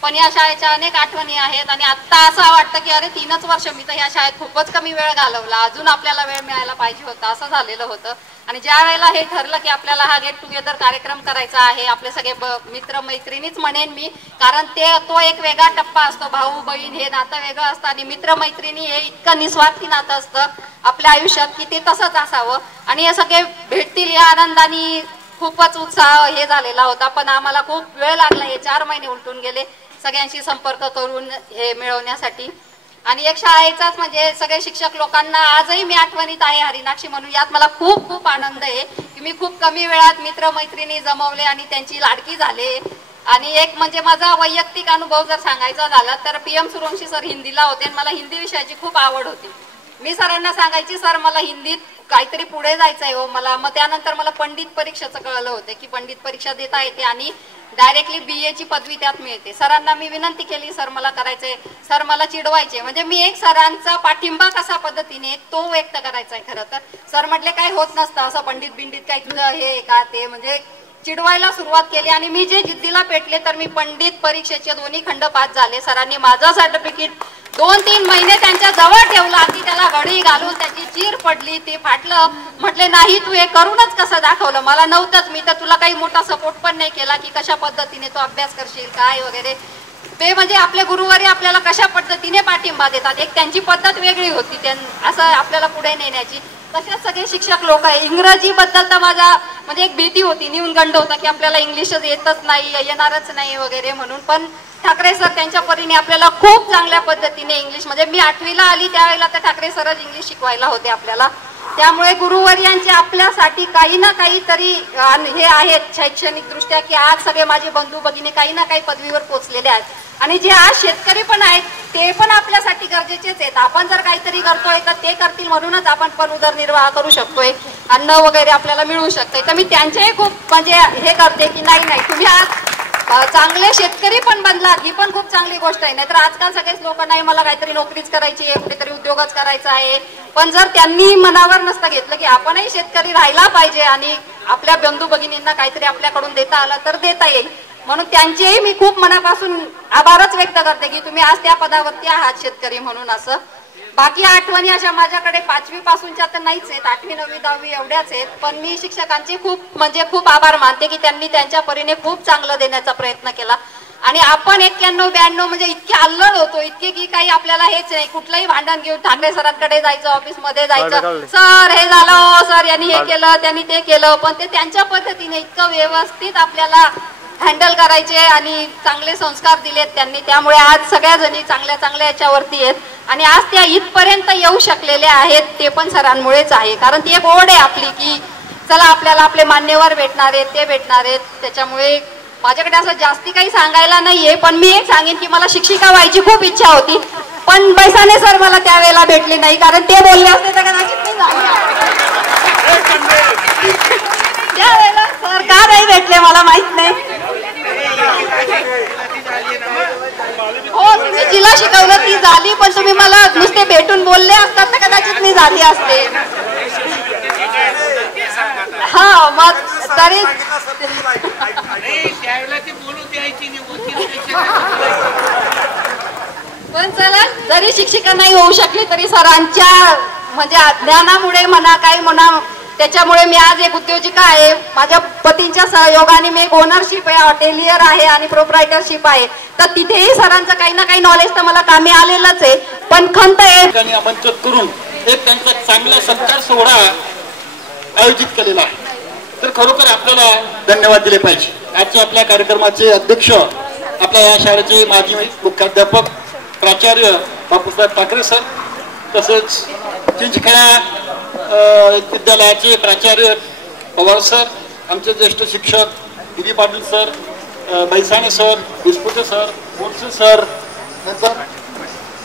पण या शाळेच्या अनेक आठवणी आहेत. आणि आता असं वाटतं की अरे 3च वर्ष मी तर ह्या शाळेत खूपच कमी वेळ घालवला, अजून आपल्याला वेळ मिळायला पाहिजे होता, असं झालेलं होतं. आणि ज्या वेळेला हे ठरलं की आपल्याला हा गेट टुगेदर कार्यक्रम करायचा आहे, आपले सगळे मित्र मैत्रिणीच म्हणेन मी, कारण तो एक वेगळा टप्पा असतो. भाऊ बहीण हे नातं वेगळं असतं आणि मित्र मैत्रिणी हे इतकं निस्वार्थी नातं असतं आपल्या आयुष्यात की ते तसंच असावं. आणि हे सगळे भेटतील या आनंदाने खूपच उत्साह हे झालेला होता, पण आम्हाला खूप वेळ लागला. हे 4 महिने उलटून गेले सगळ्यांशी संपर्क करून हे मिळवण्यासाठी. आणि एक शाळेचाच म्हणजे सगळे शिक्षक लोकांना आजही मी आठवणीत आहे हरिणाक्षी म्हणून. यात मला खूप खूप आनंद आहे की मी खूप कमी वेळात मित्रमैत्रिणी जमवले आणि त्यांची लाडकी झाले. आणि एक म्हणजे माझा वैयक्तिक अनुभव जर सांगायचा झाला तर PM सूर्यवंशी सर हिंदीला होते आणि मला हिंदी विषयाची खूप आवड होती. मी सरांना सांगायची, सर मला हिंदीत काहीतरी पुढे जायचंय हो मला. मग त्यानंतर मला पंडित परीक्षेचं कळलं होतं की पंडित परीक्षा देता येते आणि डायरेक्टली BA ची पदवी त्यात मिळते. सरांना मी विनंती केली, सर मला करायचंय. सर मला चिडवायचे, म्हणजे मी एक सरांचा पाठिंबा कसा पद्धतीने तो व्यक्त करायचा आहे. खरं तर सर म्हटले काय होत नसतं असं, पंडित बिंडित काय तुझं हे का ते, म्हणजे चिडवायला सुरुवात केली. आणि मी जे जिद्दीला पेटले तर मी पंडित परीक्षेचे 2 खंड पास झाले. सरांनी माझं सर्टिफिकेट 2-3 महिने त्यांच्या जवळ ठेवलं. अगदी त्याला घडी घालून त्याची चीर पडली, ते फाटलं. म्हटले नाही तू हे करूनच कसं दाखवलं, मला नव्हतंच. मी तर तुला काही मोठा सपोर्ट पण नाही केला की कशा पद्धतीने तो अभ्यास करशील काय वगैरे. ते म्हणजे आपले गुरुवारी आपल्याला कशा पद्धतीने पाठिंबा देतात, एक त्यांची पद्धत वेगळी होती असं आपल्याला पुढे नेण्याची. तसेच सगळे शिक्षक लोक आहे. इंग्रजी बद्दल तर माझा म्हणजे एक भीती होती, न्यूनगंड होता की आपल्याला इंग्लिशच येतच नाही, येणारच नाही वगैरे म्हणून. पण ठाकरे सर त्यांच्या परीने आपल्याला खूप चांगल्या पद्धतीने इंग्लिश, म्हणजे मी 8वीला आली त्यावेळेला तर ठाकरे सरच इंग्लिश शिकवायला होते आपल्याला. त्यामुळे गुरुवर्यांचे आपल्यासाठी काही ना काही तरी हे आहेत शैक्षणिक दृष्ट्या की आज सगळे माझे बंधू भगिनी काही ना काही पदवीवर पोहोचलेले आहेत. आणि जे आज शेतकरी पण आहेत ते पण आपल्यासाठी गरजेचेच आहेत. आपण जर काहीतरी करतोय तर ते करतील म्हणूनच आपण पण उदरनिर्वाह करू शकतोय, अन्न वगैरे आपल्याला मिळू शकतंय. तर मी त्यांचेही खूप म्हणजे हे करते की नाही तुम्ही आज चांगले शेतकरी पण बनलात, ही पण खूप चांगली गोष्ट आहे. नाहीतर आजकाल सगळेच लोक नाही मला काहीतरी नोकरीच करायची आहे, कुठेतरी उद्योगच करायचा आहे. पण जर त्यांनी मनावर नसतं घेतलं की आपणही शेतकरी राहायला पाहिजे आणि आपल्या बंधू भगिनींना काहीतरी आपल्याकडून देता आलं तर देता येईल, म्हणून त्यांचेही मी खूप मनापासून आभारच व्यक्त करते की तुम्ही आज त्या पदावरती आहात शेतकरी म्हणून. असं बाकी आठवणी अशा माझ्याकडे 5वी पासूनच्या तर नाहीच आहेत, 8वी 9वी 10वी एवढ्याच आहेत. पण मी शिक्षकांचे खूप आभार मानते की त्यांनी त्यांच्या परीने खूप चांगलं देण्याचा प्रयत्न केला. आणि आपण 91-92 म्हणजे इतके अल्लड होतो, इतके की काही आपल्याला हेच नाही, कुठलंही भांडण घेऊन ठाकरे सरांकडे जायचं, ऑफिसमध्ये जायचं, सर हे झालं, सर यांनी हे केलं त्यांनी ते केलं. पण ते त्यांच्या पद्धतीने इतकं व्यवस्थित आपल्याला हँडल करायचे आणि चांगले संस्कार दिलेत त्यांनी. त्यामुळे आज सगळ्या जणी चांगल्या याच्यावरती आहेत आणि आज त्या इथपर्यंत येऊ शकलेल्या आहेत ते पण सरांमुळेच आहे. कारण ती एक ओढ आहे आपली की चला आपल्याला आपले मान्यवर भेटणार आहेत, ते भेटणार आहेत. त्याच्यामुळे माझ्याकडे असं जास्ती काही सांगायला नाहीये, पण मी एक सांगेन की मला शिक्षिका व्हायची खूप इच्छा होती, पण बैसाने सर मला त्यावेळेला भेटले नाही. कारण ते बोलले असते तर कदाचित मी त्यावेळेला सर का नाही भेटले मला माहित नाही. हो तुम्ही जिला शिकवलं ती झाली, पण तुम्ही मला नुसते भेटून बोलले असतात तर कदाचित मी झाली असते. हा मग तरी पण चला जरी शिक्षिका नाही होऊ शकली तरी सरांच्या म्हणजे ज्ञानामुळे म्हणा काय म्हणा त्याच्यामुळे मी आज एक उद्योजिका आहे. माझ्या पतींच्या सहयोगाने मी एक ओनरशिप आहे, हॉटेलियर आहे आणि प्रोप्रायटरशिप आहे. तर तिथेही सरांचं काही ना काही नॉलेज तर मला कामी आलेलंच आहे. पण खंत आहे आमंत्रित करून एक त्यांचा चांगला सत्कार सोहळा आयोजित केलेला आहे, तर खरोखर आपल्याला धन्यवाद दिले पाहिजे. आजच्या आपल्या कार्यक्रमाचे अध्यक्ष आपल्या या शाळेचे माजी मुख्याध्यापक प्राचार्य बापूसाहेब ठाकरे सर, तसेच चिंचखेडा विद्यालयाचे प्राचार्य पवार सर, आमचे ज्येष्ठ शिक्षक Didi Patil sir, Baisane sir, Vispute sir, Morche sir,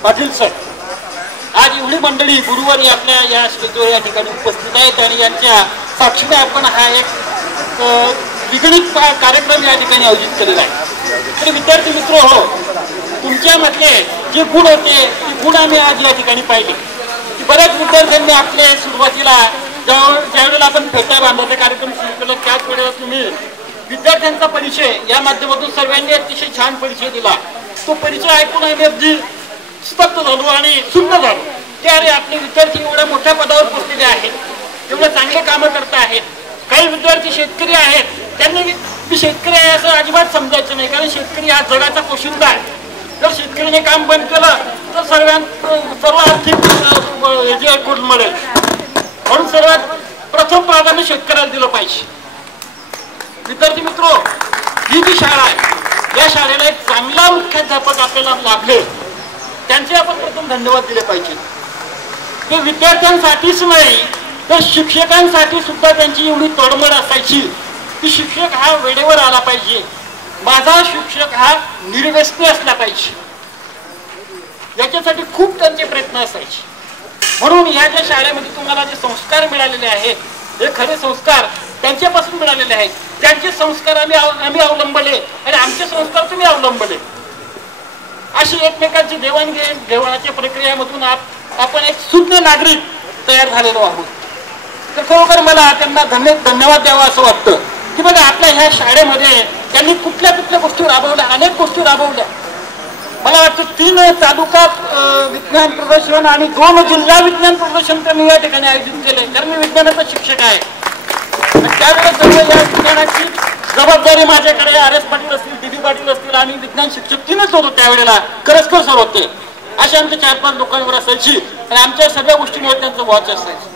Patil sir, आज एवढी मंडळी गुरुवारी आपल्या या स्टेजवर या ठिकाणी उपस्थित आहेत आणि यांच्या साक्षीने आपण हा एक विगणित कार्यक्रम या ठिकाणी आयोजित केलेला आहे. तर विद्यार्थी मित्र हो, तुमच्यामधले जे गुण होते ते गुण आम्ही आज या ठिकाणी पाहिले की बऱ्याच विद्यार्थ्यांनी आपले सुरुवातीला ज्यावेळेला आपण फेटा बांधायचा कार्यक्रम सुरू केला त्याच वेळेला तुम्ही विद्यार्थ्यांचा परिचय या माध्यमातून सर्वांनी अतिशय छान परिचय दिला. तो परिचय ऐकून आम्ही अगदी स्तब्ध झालो आणि सुन्न झालो की अरे आपले विद्यार्थी एवढ्या मोठ्या पदावर पोहोचलेले आहेत, एवढे चांगले कामं करत आहेत. काही विद्यार्थी शेतकरी आहेत, त्यांनी मी शेतकरी आहे असं अजिबात समजायचं नाही, कारण शेतकरी हा जगाचा पोशिंदा आहे. जर शेतकरीने काम बंद केलं तर सर्व आर्थिक गुण मिळेल. म्हणून सर्वात प्रथम प्राधान्य शेतकऱ्याला दिलं पाहिजे. विद्यार्थी मित्रो, ही जी शाळा आहे या शाळेला एक चांगला मुख्याध्यापक आपल्याला लाभले, त्यांचे आपण प्रथम धन्यवाद दिले पाहिजे. ते विद्यार्थ्यांसाठीच नाही तर शिक्षकांसाठी सुद्धा त्यांची एवढी तळमळ असायची की शिक्षक हा वेळेवर आला पाहिजे, माझा शिक्षक हा निर्व्यसनी असला पाहिजे, याच्यासाठी खूप त्यांचे प्रयत्न असायचे. म्हणून या ज्या शाळेमध्ये तुम्हाला जे संस्कार मिळालेले आहेत हे खरे संस्कार त्यांच्यापासून मिळालेले आहेत. त्यांचे संस्कार आम्ही अवलंबले आणि आमचे संस्कार तुम्ही अवलंबले. अशी एकमेकांची देवाणघेवाणाच्या प्रक्रियेमधून आपण एक सुज्ञ नागरिक तयार झालेलो आहोत. तर खरोखर मला त्यांना धन्यवाद द्यावा असं वाटतं की बघा आपल्या ह्या शाळेमध्ये त्यांनी कुठल्या गोष्टी राबवल्या, अनेक गोष्टी राबवल्या. मला वाटतं 3 तालुका विज्ञान प्रदर्शन आणि 2 जिल्हा विज्ञान प्रदर्शन त्यांनी या ठिकाणी आयोजित केले. कारण मी विज्ञानाचा शिक्षक आहे. त्यावेळेस जेव्हा या विज्ञानाची जबाबदारी माझ्याकडे RS पाटील असतील, DB पाटील असतील आणि विज्ञान शिक्षक 3च होतो त्यावेळेला, करस्कर सर होते, असे आमच्या 4-5 लोकांवर असायची आणि आमच्या सगळ्या गोष्टींवर त्यांचं वॉच असायचं.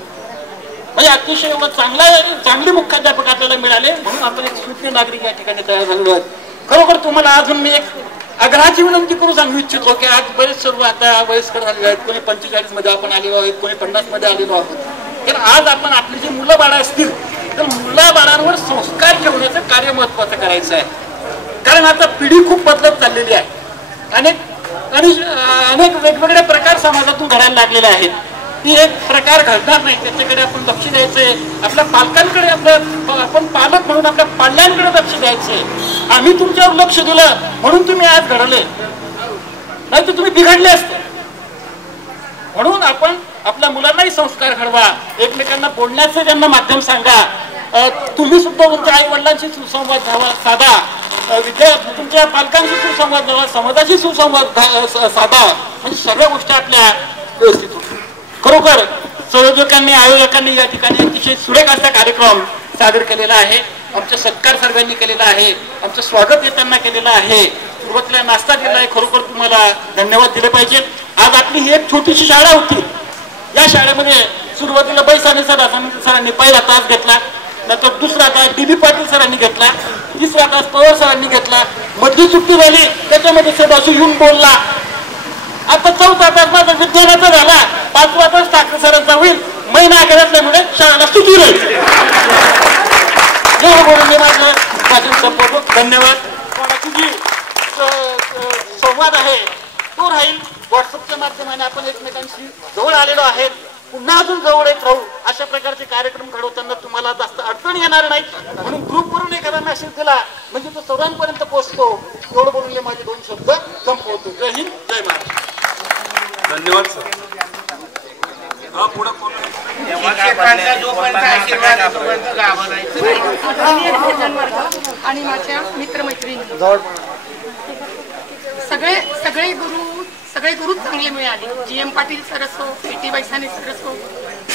म्हणजे अतिशय चांगले मुख्याध्यापक आपल्याला मिळाले म्हणून आपण एक सुज्ञ नागरिक या ठिकाणी तयार झालेलो आहोत. खरोखर तुम्हाला अजून मी एक आग्रहाची विनंती करू सांगू इच्छितो की आज बरेच सर्व आता वयस्कर झालेले आहेत. कोणी 45 मध्ये आपण आलेलो आहोत, कोणी 50 मध्ये आलेलो आहोत. तर आज आपण आपली जी मुलं बाळं असतील तर मुला बाळांवर संस्कार ठेवण्याचं कार्य महत्वाचं करायचं आहे. कारण आता पिढी खूप बदलत चाललेली आहे. अनेक वेगवेगळे प्रकार समाजातून घडायला लागलेले आहेत. ती एक प्रकार घडणार नाही त्याच्याकडे आपण लक्ष द्यायचंय. आपल्या पालकांकडे आपण पालक म्हणून आपल्या पाल्यांकडे लक्ष द्यायचंय. आम्ही तुमच्यावर लक्ष दिलं म्हणून तुम्ही आज घडले, नाही तर तुम्ही बिघडले असते. म्हणून आपण आपल्या मुलांनाही संस्कार घडवा, एकमेकांना बोलण्याचं त्यांना माध्यम सांगा. तुम्ही सुद्धा तुमच्या आई वडिलांशी सुसंवाद साधा, तुमच्या पालकांशी सुसंवाद लावा, समाजाशी सुसंवाद साधा, म्हणजे सगळ्या गोष्टी आपल्या व्यवस्थित होतील. खरोखर संयोजकांनी आयोजकांनी या ठिकाणी अतिशय सुरेख असा कार्यक्रम सादर केलेला आहे. आमचा सत्कार सर्वांनी केलेला आहे, आमचं स्वागत येताना केलेलं आहे, सुरुवातीला नाश्ता दिला आहे. खरोखर तुम्हाला धन्यवाद दिले पाहिजे. आज आपली ही एक छोटीशी शाळा होती. या शाळेमध्ये सुरुवातीला बैसाने सरांनी पहिला तास घेतला, नंतर दुसरा तास DB पाटील सरांनी घेतला, तिसरा तास पवार सरांनी घेतला, मधली सुट्टी झाली त्याच्यामध्ये सदासू येऊन बोलला. आता 4था तास माझा विज्ञानाचा झाला, 5वा तास ठाकरे सरांचा होईल. महिना अखेरल्यामुळे शाळेला सुट्टी राहील. हे बोलून मी माझं भाषण संपवतो. धन्यवाद. कोणाची जी संवाद आहे तो राहील. व्हॉट्सअपच्या माध्यमाने आपण एकमेकांशी जवळ आलेलो आहेत. पुन्हा अजून जवळ येत राहू. अशा प्रकारचे कार्यक्रम घडवताना तुम्हाला जास्त अडचण येणार नाही म्हणून ग्रुपवरून एखादा मेसेज दिला म्हणजे तो सर्वांपर्यंत पोहोचतो. एवढं बोलून माझे 2 शब्द संपवतो. जय हिंद, जय महाराष्ट्र. धन्यवाद सर. हा पुढे आणि माझ्या मित्रमैत्रिणी सगळे गुरु चांगले मिळाले. GM पाटील सर असो, PT बैसाने सर असो,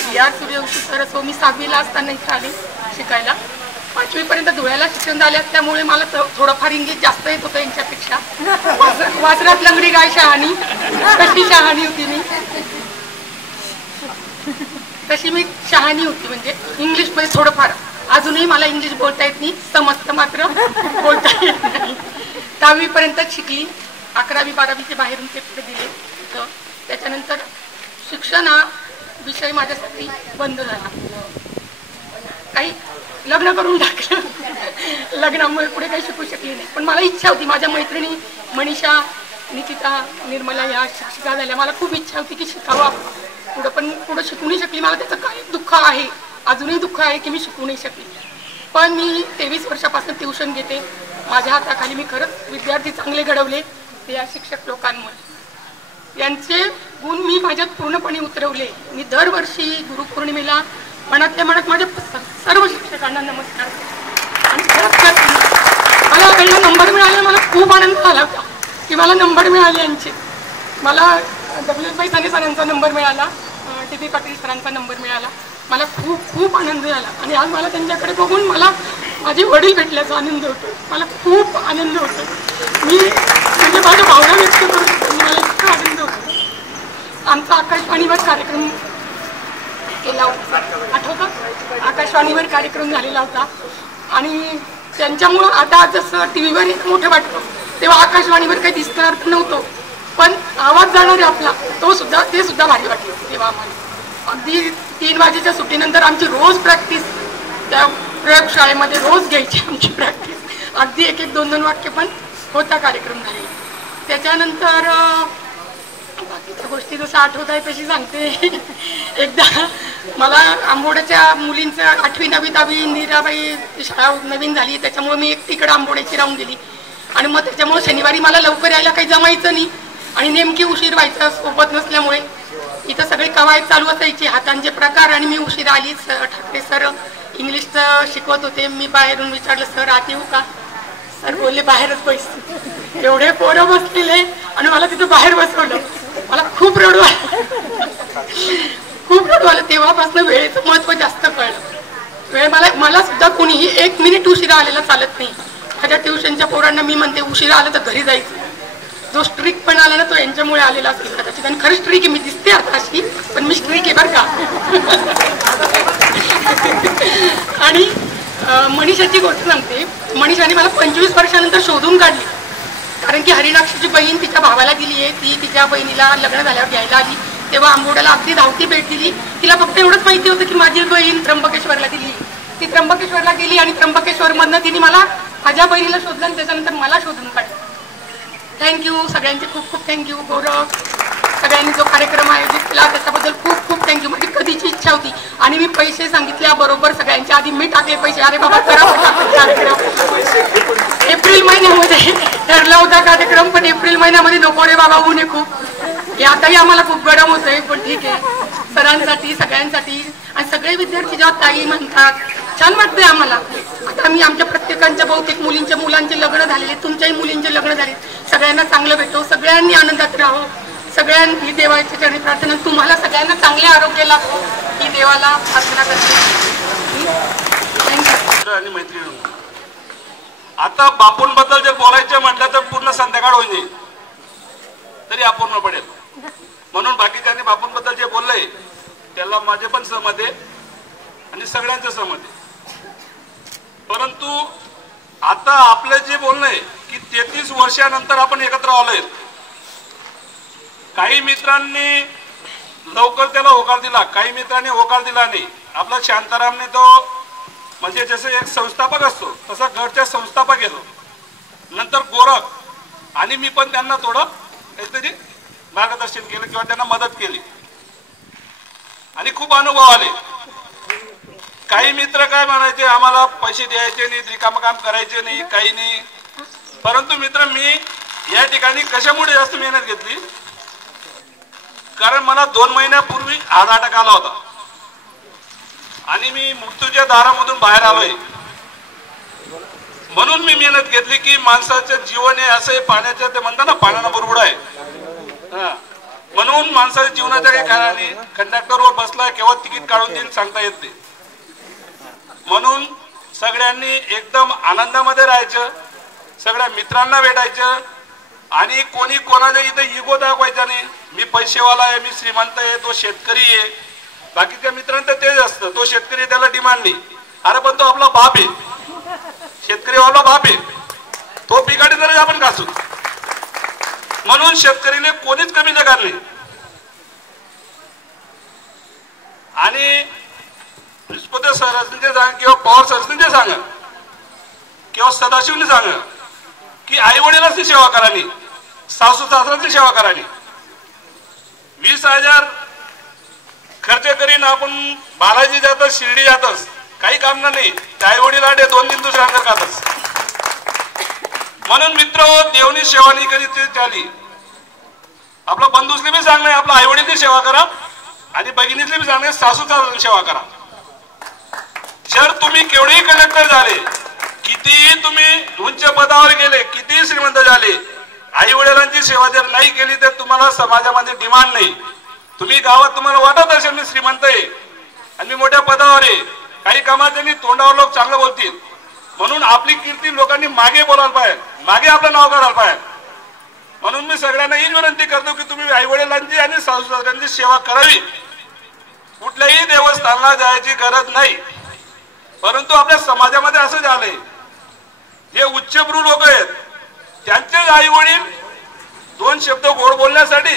CR सूर्यवंशी सर असो. मी 7वीला असताना इथे आले शिकायला. 5वी पर्यंत धुळ्याला शिक्षण झाले असल्यामुळे मला थोडंफार इंग्लिश जास्त येत होतं यांच्यापेक्षा. वासरात लंगडी गाय शहाणी, तशी शहाणी होती मी. तशी मी शहाणी होती म्हणजे इंग्लिशमध्ये थोडंफार. अजूनही मला इंग्लिश बोलता येत नाही, समजतं मात्र बोलता येत नाही. 10वी पर्यंतच शिकली. 11वी 12वीचे बाहेरून पेपर दिले. तर त्याच्यानंतर शिक्षण हा विषय माझ्यासाठी बंद झाला. काही लग्न करून टाकलं. लग्नामुळे पुढे काही शिकू शकले नाही. पण मला इच्छा होती. माझ्या मैत्रिणी मनीषा, निकिता, निर्मला या शिक्षिका झाल्या. मला खूप इच्छा होती की शिकावं पुढं, पण पुढं शिकू नाही शकली. मला त्याचं काही दुःख आहे, अजूनही दुःख आहे की मी शिकू नाही शकली. पण मी 23 वर्षापासून ट्युशन घेते. माझ्या हाताखाली मी खरंच विद्यार्थी चांगले घडवले ते या शिक्षक लोकांमुळे. यांचे गुण मी माझ्यात पूर्णपणे उतरवले. मी दरवर्षी गुरुपौर्णिमेला मनातल्या मनात माझ्या सर्व शिक्षकांना नमस्कार करते. आणि खरंच मला पहिला नंबर मिळाला, मला खूप आनंद झाला होता की मला नंबर मिळाले यांचे. मला WS बैसाने सरांचा नंबर मिळाला, DB पाटील सरांचा नंबर मिळाला. मला खूप खूप आनंद झाला. आणि आज मला त्यांच्याकडे बघून मला माझे वडील भेटल्याचा आनंद होतो. मला खूप आनंद होतो. मी म्हणजे माझ्या भावना व्यक्त करू शकतो. मला इतका आनंद होतो. आमचा आकाशवाणीवर कार्यक्रम केला होता, आठवतं? आकाशवाणीवर कार्यक्रम झालेला होता आणि त्यांच्यामुळं आता जसं टीव्हीवर मोठं वाटतं तेव्हा आकाशवाणीवर काही दिसणार नव्हतं, पण आवाज जाणार आहे आपला ते सुद्धा भारी वाटलं तेव्हा आम्हाला. अगदी 3 वाजेच्या सुट्टीनंतर आमची रोज प्रॅक्टिस त्या प्रयोगशाळेमध्ये रोज घ्यायची आमची प्रॅक्टिस. अगदी 1-1, 2-2 वाक्य पण होता कार्यक्रम झाले. त्याच्यानंतर बाकीच्या गोष्टी जसं आठवत आहे तशी सांगते. एकदा मला आंबोड्याच्या मुलींचं 8वी 9वी 10वी नीराबाई शाळा नवीन झाली, त्याच्यामुळे मी एकटीकडे आंबोड्याची राहून गेली आणि मग त्याच्यामुळे शनिवारी मला लवकर यायला काही जमायचं नाही आणि नेमकी उशीर व्हायचा सोबत नसल्यामुळे. इथं सगळी कवायत चालू असायची, हातांचे प्रकार, आणि मी उशीर आली. ठाकरे सर इंग्लिशचं शिकवत होते. मी बाहेरून विचारलं, सर आत येऊ का? सर बोलले बाहेरच बस. एवढे पोरं बसलेले आणि मला तिथं बाहेर बसवलं. मला खूप रडू आलं, खूप रडू आलं. तेव्हापासून वेळेचं महत्व जास्त कळलं. मला सुद्धा कोणीही 1 मिनिट उशिरा आलेला चालत नाही. माझ्या ट्युशनच्या पोरांना मी म्हणते उशिरा आलं तर घरी जायचं. जो स्ट्रिक पण आला ना तो यांच्यामुळे आलेला असेल कदाचित. आणि खरं स्ट्रिक आहे, मी दिसते आता अशी, पण मी स्ट्रिक आहे बरं का. आणि मनीषाची गोष्ट सांगते. मनीषाने मला 25 वर्षानंतर शोधून काढली, कारण की हरिणाक्षीची बहीण तिच्या भावाला दिली आहे. ती तिच्या बहिणीला लग्न झाल्यावर घ्यायला आली, तेव्हा आंबोड्याला अगदी धावती भेट दिली. तिला फक्त एवढंच माहिती होतं की माझी बहीण त्र्यंबकेश्वरला दिली. ती त्र्यंबकेश्वरला गेली आणि त्र्यंबकेश्वरमधनं तिने माझ्या बहिणीला शोधलं आणि त्याच्यानंतर मला शोधून काढलं. थँक्यू सगळ्यांचे, खूप खूप थँक्यू. गौरव, सगळ्यांनी जो कार्यक्रम आयोजित केला त्याच्याबद्दल खूप खूप थँक्यू. माझी कधीची इच्छा होती आणि मी पैसे सांगितल्याबरोबर सगळ्यांच्या आधी मी टाकले पैसे. अरे बाबा करा कार्यक्रम. एप्रिल महिन्यामध्ये ठरला होता कार्यक्रम, पण एप्रिल महिन्यामध्ये नको रे बाबा, ऊन आहे खूप. हे आताही आम्हाला खूप गरम होत आहे, पण ठीक आहे. सरांसाठी सगळ्यांसाठी आणि सगळे विद्यार्थी जेव्हा ताई म्हणतात छान वाटतंय आम्हाला. आता मी आमच्या प्रत्येकांच्या बहुतेक मुलींच्या मुलांचे लग्न झालेले, तुमच्याही मुलींचे लग्न झाले. सगळ्यांना चांगलं भेटो, सगळ्यांनी आनंदात राहो. सगळ्यांनी देवाच्या चरणी प्रार्थना, तुम्हाला सगळ्यांना चांगले आरोग्य लाभो ही देवाला प्रार्थना करते. आणि मैत्रिणी, आता बापूंबद्दल जर बोलायचं म्हटलं तर पूर्ण संध्याकाळ होईल, तरी अपूर्ण पडेल. म्हणून बाकीच्यांनी बापूंबद्दल जे बोललंय त्याला माझे पण सहमत आहे आणि सगळ्यांचं सहमत आहे. परंतु आता आपलं जे बोलणं आहे की 33 वर्षानंतर आपण एकत्र आलोय. काही मित्रांनी लवकर त्याला होकार दिला, काही मित्रांनी होकार दिला नाही. आपला शांतारामने तो म्हणजे जसं एक संस्थापक असतो तसा गटचा संस्थापक येतो. नंतर गोरख आणि मी पण त्यांना थोडं काहीतरी मार्गदर्शन केलं किंवा त्यांना मदत केली आणि खूप अनुभव आले. काही मित्र काय म्हणायचे, आम्हाला पैसे द्यायचे नाही, रिकामं काम करायचे नाही, काही नाही. परंतु मित्र, मी या ठिकाणी कशामुळे जास्त मेहनत घेतली, कारण मला 2 महिन्यापूर्वी हार्ट अटॅक आला होता आणि मी मृत्यूच्या दारामधून बाहेर आलोय. म्हणून मी मेहनत घेतली की माणसाचं जीवन हे असं आहे, पाण्याचं ते म्हणतात ना, पाण्यानं बरोबर आहे. म्हणून माणसाच्या जीवनाच्या काही कारणाने कंडक्टरवर बसला केव्हा तिकीट काढून देईल सांगता येत नाही. म्हणून सगळ्यांनी एकदम आनंदामध्ये राहायचं, सगळ्या मित्रांना भेटायचं आणि कोणी कोणाच्या इथं इगो दाखवायचा नाही. मी पैसेवाला आहे, मी श्रीमंत आहे, तो शेतकरी आहे. बाकीच्या मित्रांचं तेच असतं, तो शेतकरी, त्याला डिमांड नाही. अरे पण तो आपला बाप आहे, शेतकरीवाला बाप आहे, तो बिघाडी जर आपण घासू. म्हणून शेतकरीने कोणीच कमी जगार नाही. आणि सरसने सांगा किंवा पवार सरसने सांगा किंवा सदाशिवने सांगा की आई वडिलांची सेवा करावी, सासू सासऱ्यांची सेवा करावी. 20,000 खर्च करीन आपण बालाजी जातस, शिर्डी जातस, काही काम नाही. आई वडील आडे 2 दिन दुसऱ्या अंतर खातस. म्हणून मित्र, देवनी सेवा नाही कधी चाली. आपला बंधूसली बी सांगणे, आपल्या आई वडीलची सेवा करा आणि भगिनीतली बी सांगणे, सासू सासऱ्यांची सेवा करा. जर तुम्ही केवढेही कलेक्टर झाले, कितीही तुम्ही उंच पदावर गेले, कितीही श्रीमंत झाले, आई वडिलांची सेवा जर नाही केली तर तुम्हाला समाजामध्ये डिमांड नाही. तुम्ही गावात तुम्हाला वाटत असेल मी श्रीमंत आहे आणि मी मोठ्या पदावर आहे, काही कामात तोंडावर लोक चांगलं बोलतील, म्हणून आपली कीर्ती लोकांनी मागे बोलायला पाहिजे, मागे आपलं नाव काढायला पाहिजे. म्हणून मी सगळ्यांना हीच विनंती करतो की तुम्ही आई वडिलांची आणि सासू सासऱ्यांची सेवा करावी. कुठल्याही देवस्थानाला जायची गरज नाही. परंतु आपल्या समाजामध्ये असं झालंय जे उच्चभ्रू लोक आहेत त्यांचेच आई वडील 2 शब्द गोड बोलण्यासाठी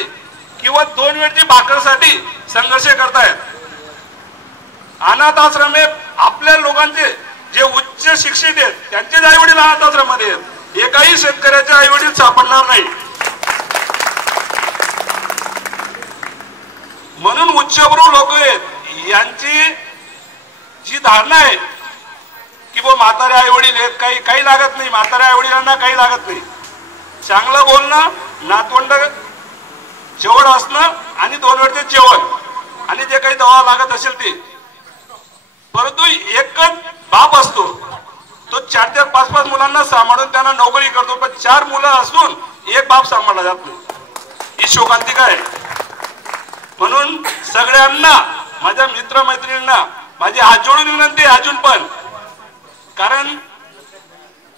किंवा 2 वेळची भाकरसाठी संघर्ष करतायत. अनाथ आश्रम हे आपल्या लोकांचे जे उच्च शिक्षित आहेत त्यांचेच आई वडील अनाथ आश्रमामध्ये आहेत. एकाही शेतकऱ्याचे आई वडील सापडणार नाही. म्हणून उच्चभ्रू लोक आहेत यांची जी धारणा आहे की म्हातारे आई वडील आहेत, काही लागत नाही, म्हातारे आई वडिलांना काही लागत नाही. चांगलं बोलणं, नातवंड जेवण असणं आणि 2 वेळचे जेवण आणि जे काही दवा लागत असेल ते. परंतु एकच बाप असतो तो 4-4, 5-5 मुलांना सांभाळून त्यांना नोकरी करतो, पण 4 मुलं असून एक बाप सांभाळला जात नाही. ही शोकांतिका आहे. म्हणून सगळ्यांना, माझ्या मित्रमैत्रिणींना माझी हात जोडून विनंती आहे अजून पण, कारण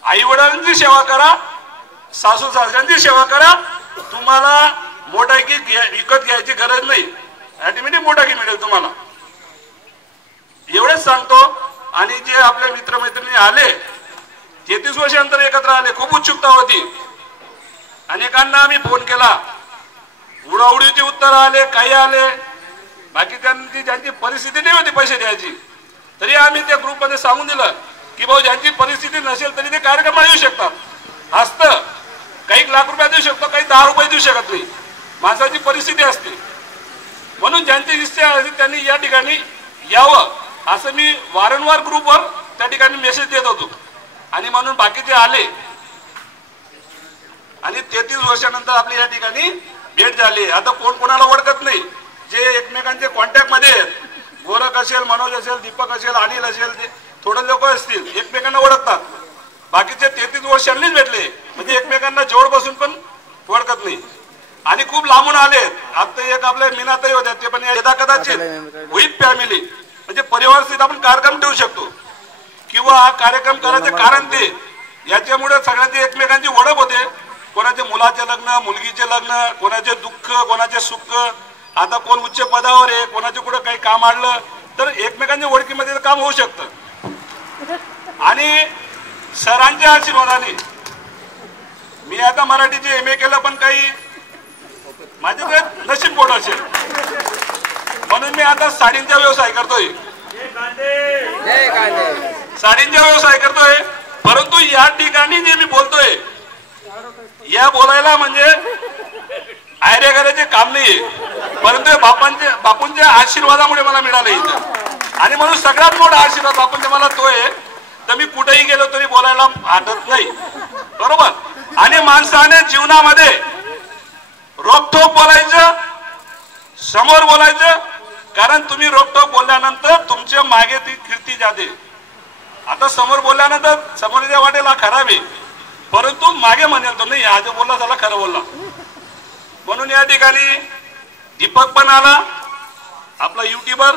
आई वडिलांची सेवा करा, सासू सासऱ्यांची सेवा करा. तुम्हाला मोटाकी विकत घ्यायची गरज नाही, ऑटोमॅटिक मोटाकी मिळेल तुम्हाला. एवढेच सांगतो. आणि जे आपले मित्रमैत्रिणी आले 33 वर्षानंतर एकत्र आले, खूप उत्सुकता होती. अनेकांना आम्ही फोन केला, उडाउडीचे उत्तर आले, काही आले. बाकी ज्यांची परिस्थिती नाही होती पैसे द्यायची तरी आम्ही त्या ग्रुपमध्ये सांगून दिलं की भाऊ ज्यांची परिस्थिती नसेल तरी ते कार्यक्रमाला येऊ शकतात. असतं काही लाख रुपये देऊ शकतो, काही 10 रुपये देऊ शकत नाही. माणसाची परिस्थिती असते. म्हणून ज्यांची इच्छा असते त्यांनी या ठिकाणी यावं असं मी वारंवार ग्रुपवर त्या ठिकाणी मेसेज देत होतो. आणि म्हणून बाकीचे आले आणि 33 वर्षानंतर आपली या ठिकाणी भेट झाली. आता कोण कोणाला ओळखत नाही. जे एकमेकांचे कॉन्टॅक्ट मध्ये आहेत, गोरख असेल, मनोज असेल, दीपक असेल, अनिल असेल, ते थोडे लोक असतील एकमेकांना ओळखतात. बाकीचे 33 वर्षांनीच भेटले म्हणजे एकमेकांना जवळ बसून पण ओळखत नाही. आणि खूप लांबून आले. आता एक आपले मीनाताई होत्या, ते पण यदा कदाचित विथ फॅमिली म्हणजे परिवार स्थित आपण कार्यक्रम ठेवू शकतो किंवा हा कार्यक्रम करायचे कारण ते याच्यामुळे सगळ्यांची एकमेकांची ओळख होते. कोणाचे मुलाचे लग्न, मुलगीचे लग्न, कोणाचे दुःख, कोणाचे सुख. आता कोण उच्च पदावर आहे, कोणाचे कुठं काही काम आणलं तर एकमेकांच्या ओळखीमध्ये काम होऊ शकतं. आणि सरांच्या आशीर्वादाने मी आता मराठीचे MA केलं, पण काही माझ्याकडे नशीब पोट असेल म्हणून मी आता साडींचा व्यवसाय करतोय. साडींचा व्यवसाय करतोय. परंतु या ठिकाणी जे मी बोलतोय या बोलायला म्हणजे आयरे करायचे काम नाहीये, परंतु बापूंच्या आशीर्वादामुळे मला मिळालं इथं. आणि म्हणून सगळ्यात मोठा आशीर्वाद बापूंचा मला तो आहे. तर मी कुठेही गेलो तरी बोलायला आठवत नाही, बरोबर. आणि माणसाने जीवनामध्ये रोखोक बोलायचं, समोर बोलायचं, कारण तुम्ही रोखोक बोलल्यानंतर तुमच्या मागे ती कीर्ती जाते. आता समोर बोलल्यानंतर समोरच्या वाटेला खराब आहे, परंतु मागे म्हणेल तो नाही हा जो बोलला त्याला खरं बोलला. म्हणून या ठिकाणी दीपक पण आला, आपला युट्यूबर,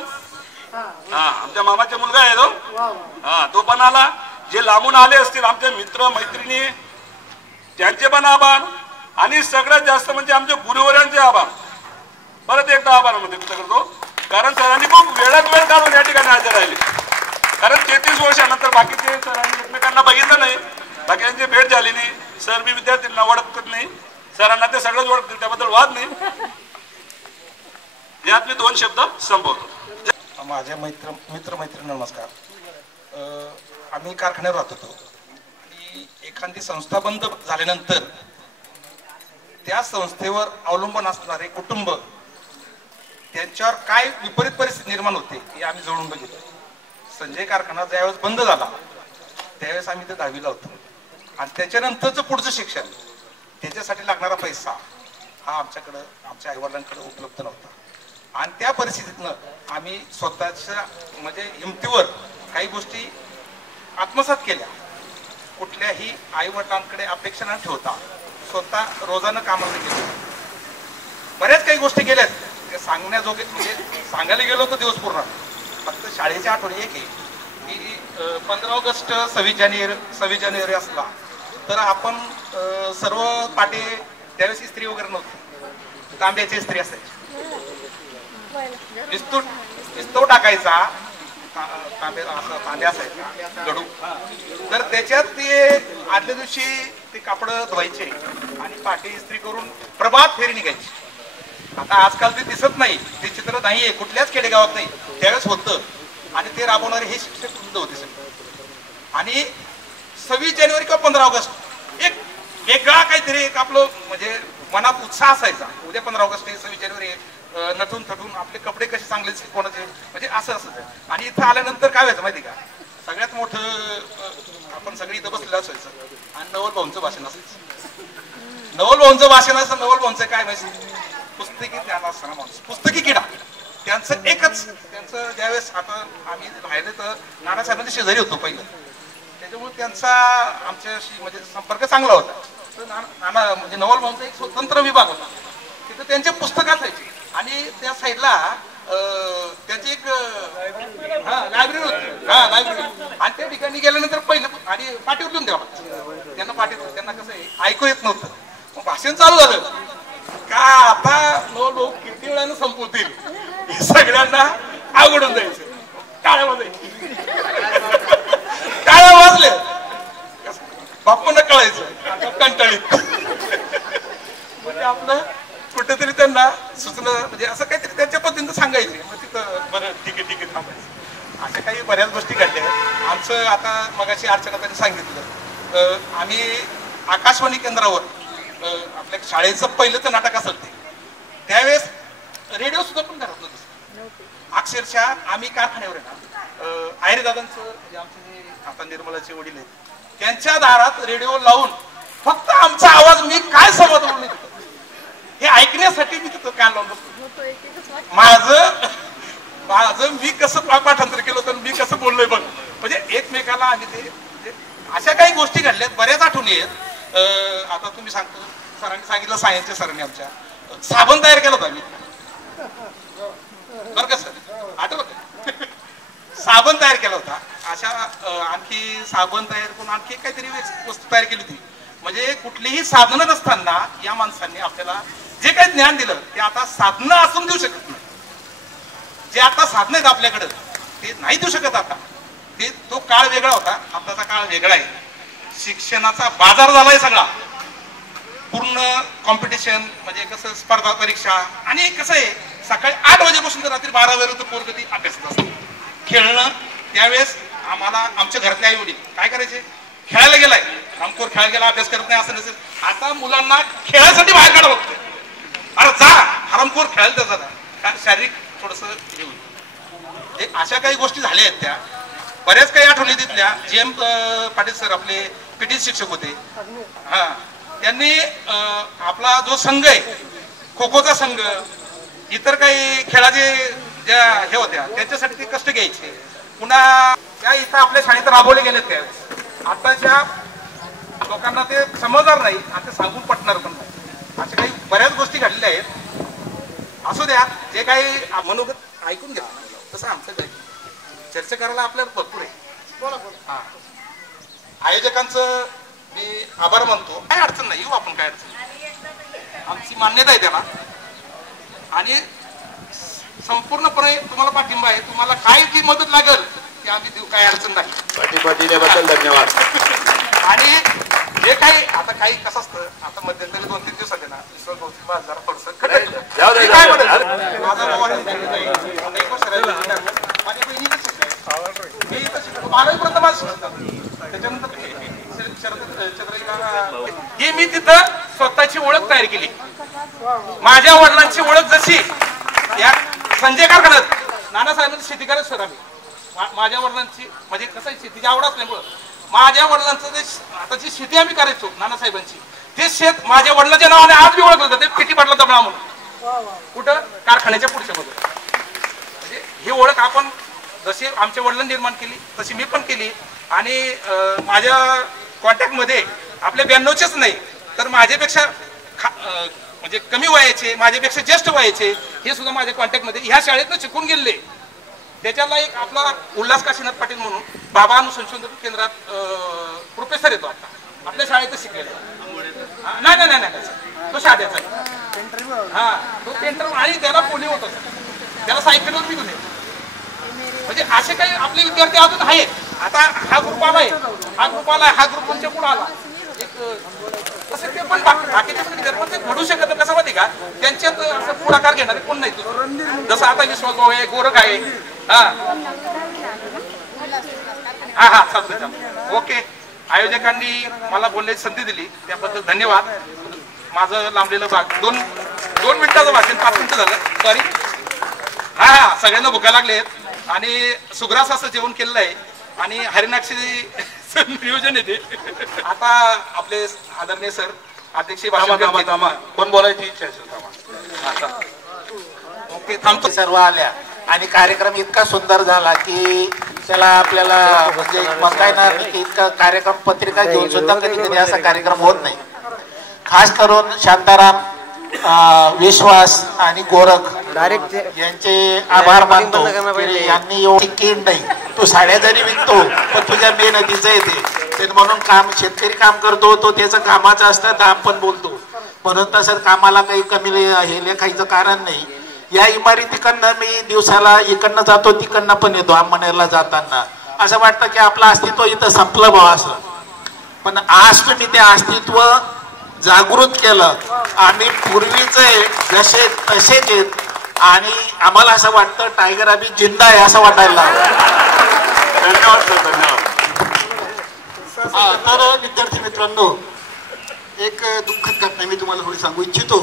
आमच्या मामाचा मुलगा आहे तो, तो पण आला. जे लांबून आले असतील आमचे मित्र मैत्रिणी त्यांचे पण आभार. आणि सगळ्यात जास्त म्हणजे आमच्या गुरुवर्यांचे आभार. परत एकदा आभार व्यक्त करतो, कारण सरांनी खूप वेळात वेळ काढून या ठिकाणी हजर राहिले. कारण 33 वर्षानंतर बाकीचे सरांनी एकमेकांना बघितलं नाही, बाकीच्यांची भेट झाली नाही. सर बी विद्यार्थ्यांना ओळखत नाही, सरांना ते सगळंच ओळखतील, त्याबद्दल वाद नाही. यात मी 2 शब्द संपवतो. माझ्या मित्रमैत्रिणी नमस्कार. आम्ही कारखान्यावर राहत होतो आणि एखादी संस्था बंद झाल्यानंतर त्या संस्थेवर अवलंबून असणारे कुटुंब त्यांच्यावर काय विपरीत परिस्थिती निर्माण होते हे आम्ही जवळून बघितलं. संजय कारखाना ज्यावेळेस बंद झाला त्यावेळेस आम्ही ते 10वीला होतो आणि त्याच्यानंतरचं पुढचं शिक्षण त्याच्यासाठी लागणारा पैसा हा आमच्याकडं, आमच्या आईवडिलांकडे उपलब्ध नव्हता. आणि त्या परिस्थितीतनं आम्ही स्वतःच्या म्हणजे हिमतीवर काही गोष्टी आत्मसात केल्या. कुठल्याही आईवडिलांकडे अपेक्षा न ठेवता स्वतः रोजानं कामाला गेलो. बऱ्याच काही गोष्टी केल्यात त्या सांगण्याजोगे, म्हणजे सांगायला गेलो तर दिवस पूर्ण. फक्त शाळेची आठवण एक आहे की 15 ऑगस्ट 26 जानेवारी असला तर आपण सर्व पाटे, त्यावेळेस इस्त्री वगैरे नव्हती, तांब्याची इस्त्री असायची. इस्तो टाकायचा तांबे असायचे गडू, तर त्याच्यात ते आदल्या दिवशी ते कापड धुवायचे आणि पाठी इस्त्री करून प्रभात फेरी निघायची. आता आजकाल ते दिसत नाही, ते चित्र नाहीये, कुठल्याच खेडेगावात नाही, त्यावेळेस होतं. आणि ते राबवणारे हे शिक्षक वृंद होते सगळे. आणि 26 जानेवारी किंवा 15 ऑगस्ट एक वेगळा काहीतरी एक आपलं म्हणजे मनात उत्साह असायचा. उद्या 15 ऑगस्ट 26 जानेवारी नटून थटून आपले कपडे कसे चांगले कोणाचे म्हणजे असं असं. आणि इथं आल्यानंतर काय व्हायचं माहिती का, सगळ्यात मोठं आपण सगळी इथं बसलेलं असायचं आणि नवल भाऊंचं भाषण असायचं. नवल भाऊंचं भाषण असं, नवल भाऊंचं काय माहिती, पुस्तकी ज्ञान असताना माणूस, पुस्तकी किडा. त्यांचं एकच, त्यांचं ज्यावेळेस आता आम्ही राहिले तर नानासाहेबांच्या शेजारी होतो पहिलं, त्याच्यामुळे त्यांचा आमच्याशी म्हणजे संपर्क चांगला होता. तर नाना म्हणजे नवल भाऊंचा एक स्वतंत्र विभाग होता, तिथं त्यांचे पुस्तक असायचे. आणि त्या साईडला त्याची एक लायब्ररी होती, लायब्ररी. आणि त्या ठिकाणी गेल्यानंतर पहिलं आणि पाठीवर लिहून द्यावं त्यांना, पाठीवर. त्यांना कसं आहे ऐकू येत नव्हतं. मग भाषण चालू झालं का आता लोक किती वेळानं संपवतील, सगळ्यांना आवडून जायचं, टाळ्या वाजायची, टाळ्या वाजले बाप्पांना कळायचं कंटाळीत. म्हणजे आपलं कुठेतरी त्यांना सुचलं म्हणजे असं काहीतरी त्यांच्या पद्धतीनं सांगायचे. मग तिथं बरं ठीक आहे थांबायचं. अशा काही बऱ्याच गोष्टी घडल्या. आमचं आता मगाशी अर्चना त्यांनी सांगितलं, आम्ही आकाशवाणी केंद्रावर आपल्या शाळेचं पहिलंच नाटक असेल ते, त्यावेळेस रेडिओ सुद्धा पण करत नव्हतं. अक्षरशः आम्ही कारखान्यावर आहे ना, आयरे दादांचं म्हणजे आमचे जे आता निर्मलाचे वडील आहेत, त्यांच्या दारात रेडिओ लावून फक्त आमचा आवाज, मी काय संवाद बोललो तिथं हे ऐकण्यासाठी मी तिथं कान लावून बसतो. माझं मी कसं पाठांतर केलं होतं, मी कसं बोललोय बघ. म्हणजे एकमेकाला आम्ही ते अशा काही गोष्टी घडल्यात, बऱ्याच आठवणी आहेत. आता तुम्ही सांगतो, सरांनी सांगितलं, सायन्सच्या सरांनी आमच्या साबण तयार केला होता आम्ही, बरं का सर, आठवत साबण तयार केला होता. अशा आणखी साबण तयार करून आणखी काहीतरी वस्तू तयार केली होती. म्हणजे कुठलीही साधनं नसताना या माणसांनी आपल्याला जे काही ज्ञान दिलं ते आता साधनं असून देऊ शकत नाही. जे आता साधनं आहेत आपल्याकडं ते नाही देऊ शकत. आता ते तो काळ वेगळा होता, आताचा काळ वेगळा आहे. शिक्षणाचा बाजार झालाय सगळा, पूर्ण कॉम्पिटिशन. म्हणजे कसं स्पर्धा परीक्षा, आणि कसं आहे सकाळी 8 वाजेपासून तर रात्री 12 वाजेपर्यंत पोरं कधी अभ्यासत असतं. खेळणं, त्यावेळेस आम्हाला आमच्या घरातले आई वडील काय करायचे, खेळायला गेलाय रामखोर, खेळायला गेला, अभ्यास करत नाही असं नसेल. आता मुलांना खेळायसाठी बाहेर काढावं लागतं. अरे जा हरामखोर खेळायला त्याचा, कारण शारीरिक थोडस हे. अशा काही गोष्टी झाल्या आहेत त्या, बऱ्याच काही आठवणी तिथल्या. GM पाटील सर आपले पीटी शिक्षक होते, त्यांनी आपला जो संघ आहे खो खोचा संघ, इतर काही खेळाचे ज्या हे होत्या त्यांच्यासाठी ते कष्ट घ्यायचे. पुन्हा त्या इथं आपल्या शाळेत राबवले गेले. त्यावेळेस आताच्या लोकांना ते समजणार नाही आणि ते सांगून पटणार पण नाही. अशा काही बऱ्याच गोष्टी घडलेल्या आहेत. असू द्या, जे काही मनोगत ऐकून घ्या. तसं आमचं काही चर्चा करायला आपल्याला भरपूर आहे. आयोजकांचं मी आभार मानतो. काय अडचण नाही, येऊ आपण, काय अडचण, आमची मान्यता आहे त्याला. आणि संपूर्णपणे तुम्हाला पाठिंबा आहे. तुम्हाला काय ती मदत लागेल ते आम्ही देऊ, काय अडचण नाही. पाठिंबा दिल्याबद्दल धन्यवाद. आणि जे काही आता काही कसं असतं, आता मध्यंतरी 2-3 दिवसात आहे ना, जरा थोडंसं माझ्या बहिणीच मी इथं शिकलो 12वी पर्यंत माझं. त्याच्यानंतर ही मी तिथं स्वतःची ओळख तयार केली. माझ्या वडिलांची ओळख जशी या संजय कारखान्यात नानासाहेबांची शेती करायचं सर आम्ही. माझ्या वडिलांची म्हणजे कसं शेतीची आवड असल्यामुळं माझ्या वडिलांचं जे आता जी शेती आम्ही करायचो नानासाहेबांची, ते शेत माझ्या वडिलांच्या नावाने आज बी ओळखलं जातं, ते पिटी पाटला दमणा म्हणून. कुठं कारखान्याच्या पुढच्या बाजूला. म्हणजे ही ओळख आपण जशी आमच्या वडिलांनी निर्माण केली तशी मी पण केली. आणि माझ्या कॉन्टॅक्टमध्ये आपल्या 92चेच नाही तर माझ्यापेक्षा म्हणजे कमी वयाचे, माझ्यापेक्षा ज्येष्ठ वयाचे हे सुद्धा माझ्या कॉन्टॅक्टमध्ये ह्या शाळेतनं शिकून गेले. त्याच्याला एक आपला उल्हास काशीनाथ पाटील म्हणून बाबा अनुसंशोधन केंद्रात प्रोफेसर येतो आता, आपल्या शाळेतच शिकलेला. नाही तो शाळेचा, तो पेंटर. आणि त्याला पोलिओ होता, त्याला सायकलवर मी घेऊन म्हणजे असे काही आपले विद्यार्थी अजून आहेत. आता हा ग्रुप आलाय, हा ग्रुप तुमच्या पुढे आला तसं ते पण बाकीचे पण विद्यार्थी ते घडू शकत कसं माहिती का, त्यांच्यात असं पुढाकार घेणारे कोण नाही. जसं आता विश्वास आहे, गोरख आहे. हा हा हा चालतं. ओके, आयोजकांनी मला बोलण्याची संधी दिली त्याबद्दल धन्यवाद. माझं लांबलेलं दोन मिनिटाचं भाषण 5 मिनिटं झालं, सॉरी. हा हा, सगळ्यांना भुका लागलेत आणि सुग्रास असं जेवण केलेलं आहे आणि हरिनाक्षी नियोजन येते. आता आपले आदरणीय सर अध्यक्ष कोण बोलायची इच्छा असेल. ओके, थांबतो. सर्व आल्या आणि कार्यक्रम इतका सुंदर झाला की त्याला आपल्याला म्हणजे म्हणता येणार नाही की इतका कार्यक्रम पत्रिका घेऊन सुद्धा कधी कधी असा कार्यक्रम होत नाही. खास करून शांताराम, विश्वास आणि गोरख यांचे आभार मानतो. यांनी एवढी कीड नाही, तू साड्या जरी विकतो पण तुझ्या मेहनतीचं येते म्हणून काम, शेतकरी काम करतो तो त्याचं कामाचं असतं दाम पण बोलतो, म्हणून तसं कामाला काही कमी हे लेखायचं कारण नाही. या इमारतीकडनं मी दिवसाला इकडनं जातो तिकडनं पण येतो. अंमनेरला जाताना असं वाटतं की आपलं अस्तित्व इथं संपलं बा असं, पण आज तुम्ही ते अस्तित्व जागृत केलं. आम्ही पूर्वीचे जसे तसेच आहेत आणि आम्हाला असं वाटतं टायगर अभी जिंदा आहे असं वाटायला लागलं. धन्यवाद सर, धन्यवाद. तर विद्यार्थी मित्रांनो, एक दुःखद घटना मी तुम्हाला थोडी सांगू इच्छितो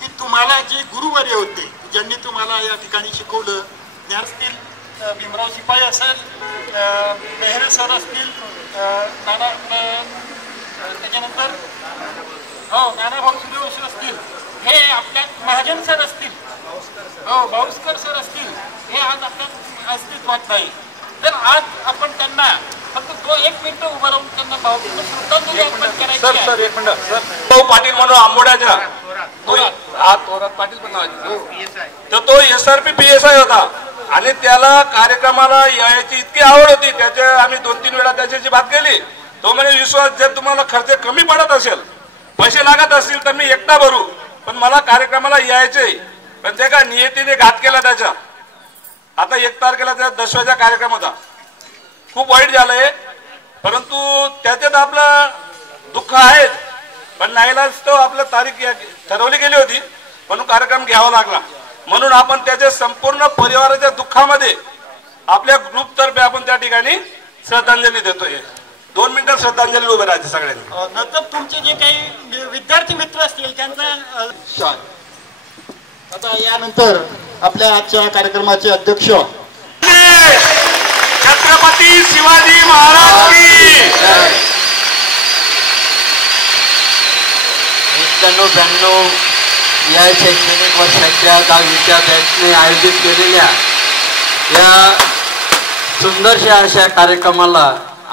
की तुम्हाला जे गुरुवर्य होते ज्यांनी तुम्हाला या ठिकाणी शिकवलं, ज्ञान असतील, भीमराव शिपाई असेल, मेहरे सर असतील, त्याच्यानंतर नानाभाऊ सूर्यवंशी असतील, हे आपल्या महाजन सर असतील, भाऊस्कर सर असतील, हे आज आपल्या अस्तित्वात नाही. तर आज आपण त्यांना फक्त 1 मिनिट उभं राहून त्यांना श्रद्धांजली अर्पण करायची आहे. Sir 1 minute. सर भाऊ पाटील म्हणून आंबोड्याच्या थोरात पाटील पण तर तो SRP PSI होता आणि त्याला कार्यक्रमाला यायची इतकी आवड होती, त्याच्या आम्ही 2-3 वेळा त्याच्याशी बात केली. तो म्हणे विश्वास जर तुम्हाला खर्च कमी पडत असेल, पैसे लागत असतील तर मी एकटा भरू, पण मला कार्यक्रमाला यायचे. पण ते का नियतीने घात केला त्याच्या. आता 1 तारखेला त्या 10व्या कार्यक्रम होता, खूप वाईट झालंय, परंतु त्याच्यात आपलं दुःख आहे. पण नाईलाज तो आपलं तारीख ठरवली गेली होती म्हणून कार्यक्रम घ्यावा लागला. म्हणून आपण त्याच्या संपूर्ण परिवाराच्या दुःखामध्ये आपल्या ग्रुपतर्फे आपण त्या ठिकाणी श्रद्धांजली देतोय. 2 मिनिटं श्रद्धांजली उभे राहायचे सगळ्यांनी. नंतर तुमचे जे काही विद्यार्थी मित्र असतील त्यांचा. आता यानंतर आपल्या आजच्या कार्यक्रमाचे अध्यक्ष छत्रपती शिवाजी महाराज की 91-92 या शैक्षणिक वर्षाच्या 10वीच्या बॅचने आयोजित केलेल्या या सुंदरशा अशा कार्यक्रमाला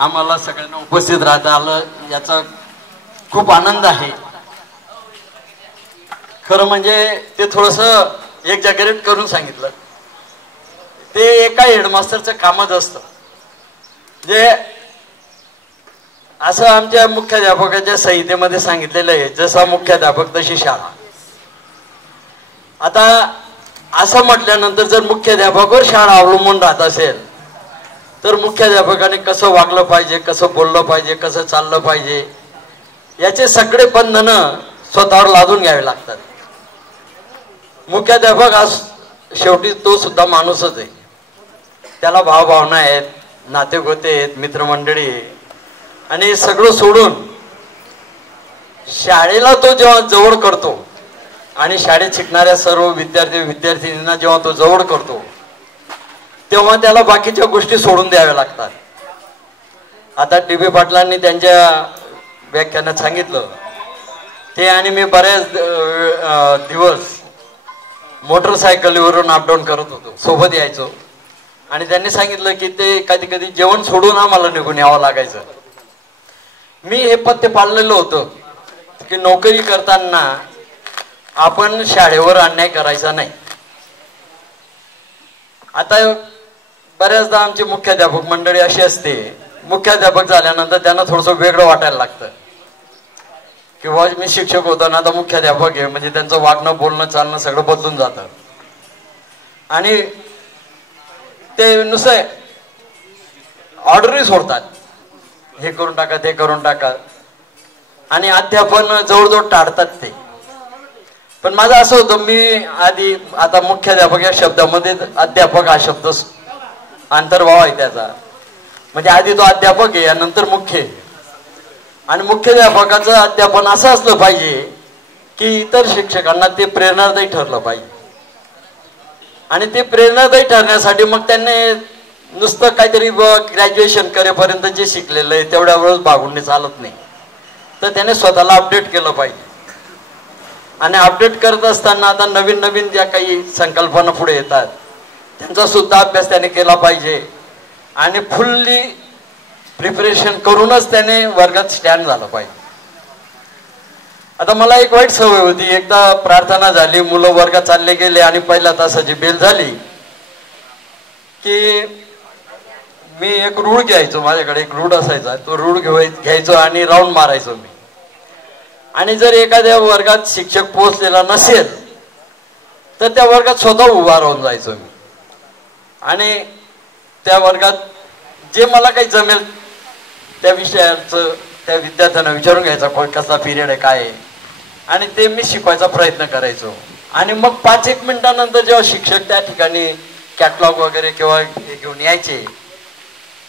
आम्हाला सगळ्यांना उपस्थित राहता आलं, याचा खूप आनंद आहे. खरं म्हणजे ते थोडंसं एक्झॅगरेट करून सांगितलं. ते एका हेडमास्टरचं कामच असतं. जे असं आमच्या मुख्याध्यापकाच्या संहितेमध्ये सांगितलेलं आहे, जसा मुख्याध्यापक तशी शाळा. आता असं म्हटल्यानंतर जर मुख्याध्यापकावर शाळा अवलंबून राहत असेल तर मुख्याध्यापकाने कसं वागलं पाहिजे, कसं बोललं पाहिजे, कसं चाललं पाहिजे, याचे सगळे बंधनं स्वतःवर लादून घ्यावे लागतात. मुख्याध्यापक आज शेवटी तो सुद्धा माणूसच आहे. त्याला भावभावना आहेत, नातेगोते आहेत, मित्रमंडळी आहे, आणि सगळं सोडून शाळेला तो जेव्हा जवळ करतो आणि शाळेत शिकणाऱ्या सर्व विद्यार्थ्यांना जेव्हा तो जवळ करतो तेव्हा त्याला बाकीच्या गोष्टी सोडून द्याव्या लागतात. आता DB पाटलांनी त्यांच्या व्याख्यानात सांगितलं ते, आणि मी बऱ्याच दिवस मोटरसायकलीवरून अपडाऊन करत होतो, सोबत यायचो, आणि त्यांनी सांगितलं की ते कधी कधी जेवण सोडून आम्हाला निघून यावं लागायचं. मी हे पथ्य पाळलेलं होतं की नोकरी करताना आपण शाळेवर अन्याय करायचा नाही. आता बऱ्याचदा आमची मुख्याध्यापक मंडळी अशी असते, मुख्याध्यापक झाल्यानंतर त्यांना थोडंसं वेगळं वाटायला लागतं. किंवा मी शिक्षक होतो ना, आता मुख्याध्यापक आहे म्हणजे त्यांचं वागणं, बोलणं, चालणं सगळं बदलून जातं. आणि ते नुसते ऑर्डरही सोडतात, हे करून टाका ते करून टाका, आणि अध्यापन जवळजवळ टाळतात ते. पण माझं असं होतं, मी आधी आता मुख्याध्यापक या शब्दामध्ये अध्यापक हा शब्द अंतर्भाव आहे त्याचा, म्हणजे आधी तो अध्यापक आहे नंतर मुख्य आहे. आणि मुख्याध्यापकाचं अध्यापन असं असलं पाहिजे की इतर शिक्षकांना ते प्रेरणादायी ठरलं पाहिजे. आणि ते प्रेरणादायी ठरण्यासाठी मग त्यांनी नुसतं काहीतरी ग्रॅज्युएशन करेपर्यंत जे शिकलेलं आहे तेवढ्या वेळेस भागून चालत नाही, तर त्याने स्वतःला अपडेट केलं पाहिजे. आणि अपडेट करत असताना आता नवीन नवीन ज्या काही संकल्पना पुढे येतात त्यांचा सुद्धा अभ्यास त्याने केला पाहिजे. आणि फुल्ली प्रिपरेशन करूनच त्याने वर्गात स्टँड झालं पाहिजे. आता मला एक वाईट सवय होती, एकदा प्रार्थना झाली, मुलं वर्गात चालले गेले आणि पहिल्या तासाची बेल झाली की मी एक रूळ घ्यायचो, माझ्याकडे एक रूढ असायचा, तो रूढ घ्यायचो आणि राऊंड मारायचो मी. आणि जर एखाद्या वर्गात शिक्षक पोहोचलेला नसेल तर त्या वर्गात स्वतः उभा राहून जायचो मी. आणि त्या वर्गात जे मला काही जमेल त्या विषयाचं त्या विद्यार्थ्यांना विचारून घ्यायचा, कसा पिरियड आहे काय आहे, आणि ते मी शिकवायचा प्रयत्न करायचो. आणि मग 5-1 मिनिटानंतर जेव्हा शिक्षक त्या ठिकाणी कॅटलॉग वगैरे किंवा हे घेऊन यायचे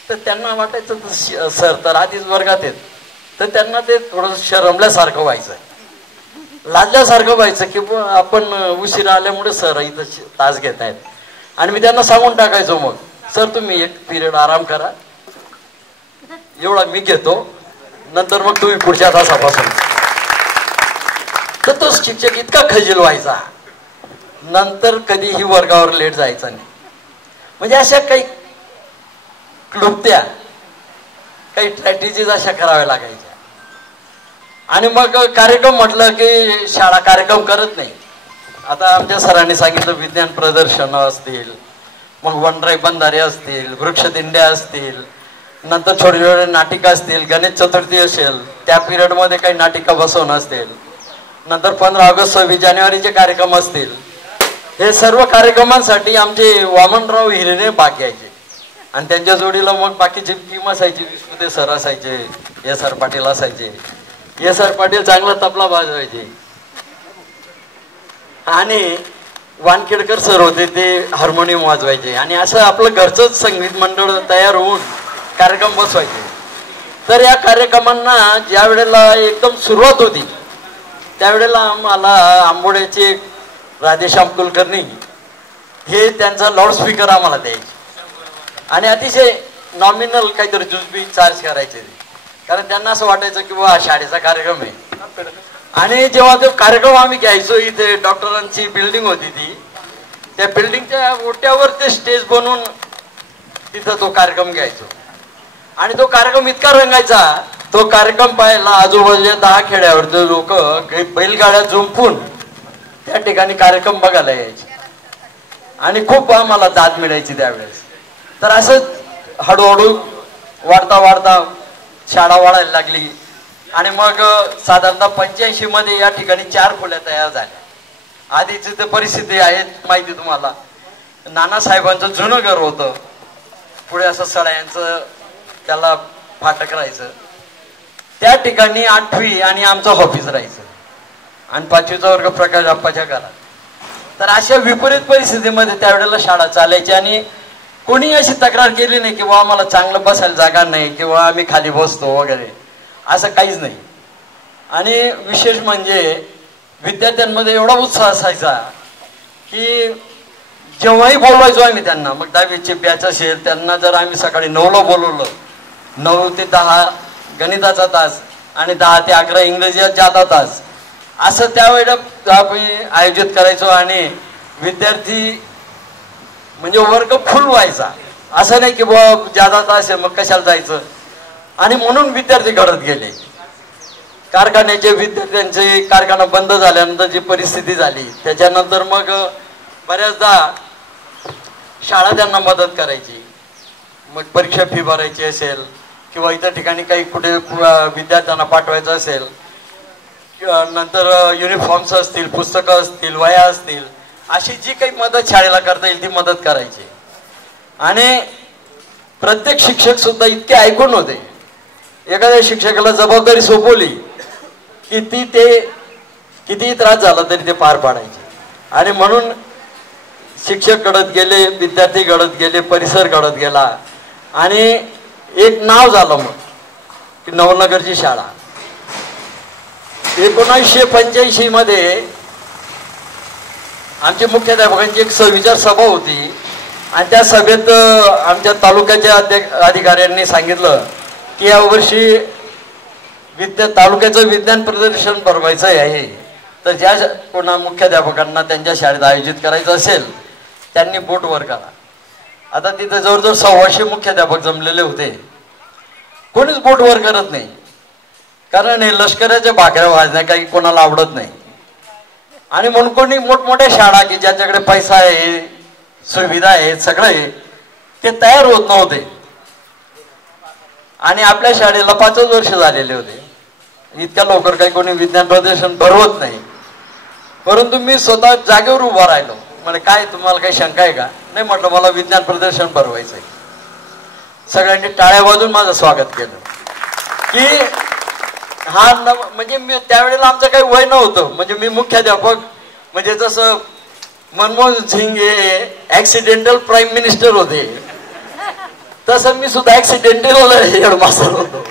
तर त्यांना वाटायचं सर तर आधीच वर्गात आहेत, तर त्यांना ते थोडंसं शरमल्यासारखं व्हायचं, लाजल्यासारखं व्हायचं की आपण उशिरा आल्यामुळे सर इथं तास घेत आहेत. आणि मी त्यांना सांगून टाकायचो, मग सर तुम्ही एक पिरियड आराम करा, एवढा मी घेतो, नंतर मग तुम्ही पुढच्या तासापासून. तर तो शिक्षक इतका खजील व्हायचा, नंतर कधीही वर्गावर लेट जायचा नाही. म्हणजे अशा काही क्लुप्त्या, काही स्ट्रॅटेजीज अशा कराव्या लागायच्या. आणि मग कार्यक्रम म्हटलं की शाळा कार्यक्रम करत नाही. आता आमच्या सरांनी सांगितलं विज्ञान प्रदर्शन असतील, मग वनराई बंधारे असतील, वृक्षदिंड्या असतील, नंतर छोटे छोटे नाटिका असतील, गणेश चतुर्थी असेल त्या पिरियडमध्ये काही नाटिका बसवणं असतील, नंतर 15 ऑगस्ट 26 जानेवारीचे कार्यक्रम असतील. हे सर्व कार्यक्रमांसाठी आमचे वामनराव हिरेने भाग घ्यायचे. आणि त्यांच्या जोडीला मग बाकीचे टीम असायची, विश्वदे सर असायचे, एस आर पाटील असायचे. एस आर पाटील चांगला तबला वाजवायचे आणि वानखेडकर सर होते ते हार्मोनियम वाजवायचे. आणि असं आपलं घरचंच संगीत मंडळ तयार होऊन कार्यक्रम बसवायचे. तर या कार्यक्रमांना ज्या वेळेला एकदम सुरुवात होती त्यावेळेला आम्हाला आंबोड्याचे राधेश्याम कुलकर्णी हे त्यांचा लाऊडस्पीकर आम्हाला द्यायचे आणि अतिशय नॉमिनल काहीतरी जुजबी चार्ज करायचे, कारण त्यांना असं वाटायचं की हा शाळेचा कार्यक्रम आहे. आणि जेव्हा तो कार्यक्रम आम्ही घ्यायचो, इथे डॉक्टरांची बिल्डिंग होती ती, त्या बिल्डिंगच्या ओट्यावर ते स्टेज बनवून तिथं तो कार्यक्रम घ्यायचो. आणि तो कार्यक्रम इतका रंगायचा, तो कार्यक्रम पाहायला आजूबाजूच्या 10 खेड्यावरचे लोक बैलगाड्या जुंपून त्या ठिकाणी कार्यक्रम बघायला यायचे आणि खूप आम्हाला दाद मिळायची त्यावेळेस. तर असं हळूहळू वाढता वाढता शाळा वाढायला लागली. आणि मग साधारणतः 85 मध्ये या ठिकाणी 4 खोल्या तयार झाल्या. आधीची तर परिस्थिती आहे माहिती तुम्हाला, नानासाहेबांचं जुनं घर होतं, पुढे असं सळ्यांचं त्याला फाटक राहायचं, त्या ठिकाणी 8वी आणि आमचं ऑफिस राहायचं आणि 5वीचा वर्ग प्रकाश आप्पाच्या घरात. तर अशा विपरीत परिस्थितीमध्ये त्यावेळेला शाळा चालायची आणि कोणी अशी तक्रार केली नाही की बा आम्हाला चांगलं बसायला जागा नाही किंवा आम्ही खाली बसतो वगैरे, असं काहीच नाही. आणि विशेष म्हणजे विद्यार्थ्यांमध्ये एवढा उत्साह असायचा की जेव्हाही बोलवायचो आम्ही त्यांना, मग 10वीचे बॅच असेल त्यांना जर आम्ही सकाळी 9ला बोलवलं, 9 ते 10 गणिताचा तास आणि 10 ते 11 इंग्रजीचा जादा तास, असं त्यावेळेला आपण आयोजित करायचो. आणि विद्यार्थी म्हणजे वर्ग फुल व्हायचा, असं नाही की बाबा जादा तास आहे मग कशाला जायचं. आणि म्हणून विद्यार्थी घडत गेले. कारखान्याचे विद्यार्थ्यांचे कारखाना बंद झाल्यानंतर जी परिस्थिती झाली त्याच्यानंतर मग बऱ्याचदा शाळा त्यांना मदत करायची, मग परीक्षा फी भरायची असेल किंवा इतर ठिकाणी काही कुठे विद्यार्थ्यांना पाठवायचं असेल, नंतर युनिफॉर्म्स असतील, पुस्तकं असतील, वह्या असतील, अशी जी काही मदत शाळेला करता येईल ती मदत करायची. आणि प्रत्येक शिक्षक सुद्धा इतके ऐकून होते. एखाद्या शिक्षकाला जबाबदारी सोपवली की ते कितीही त्रास झाला तरी ते पार पाडायचे. आणि म्हणून शिक्षक घडत गेले, विद्यार्थी घडत गेले, परिसर घडत गेला आणि एक नाव झालं मग की नवनगरची शाळा. 1985 मध्ये आमची मुख्याध्यापकांची एक सविचार सभा होती आणि त्या सभेत आमच्या तालुक्याच्या अधिकाऱ्यांनी सांगितलं की यावर्षी तालुक्याचं विज्ञान प्रदर्शन भरवायचं आहे, तर ज्या कोणा मुख्याध्यापकांना त्यांच्या शाळेत आयोजित करायचं असेल त्यांनी बोट वर करा. आता तिथे जवळजवळ 125 मुख्याध्यापक जमलेले होते. कोणीच बोट वर करत नाही, कारण हे लष्कराच्या भाकऱ्या वाजण्या काही कोणाला आवडत नाही. आणि म्हणून कोणी मोठमोठ्या शाळा की ज्याच्याकडे पैसा आहे, सुविधा आहे, सगळं आहे, ते तयार होत नव्हते. आणि आपल्या शाळेला 5 वर्ष झालेले होते. इतक्या लवकर काही कोणी विज्ञान प्रदर्शन भरवत नाही. परंतु मी स्वतः जागेवर उभा राहिलो. म्हणजे काय तुम्हाला काही शंका आहे का? नाही म्हटलं, मला विज्ञान प्रदर्शन भरवायचंय. सगळ्यांनी टाळ्या वाजून माझं स्वागत केलं की हा म्हणजे मी त्यावेळेला आमचं काही वय नव्हतं. म्हणजे मी मुख्याध्यापक, म्हणजे जसं मनमोहन सिंग हे ऍक्सिडेंटल प्राईम मिनिस्टर होते तसं मी सुद्धा ऍक्सिडेंटल हेडमास्टर होतो.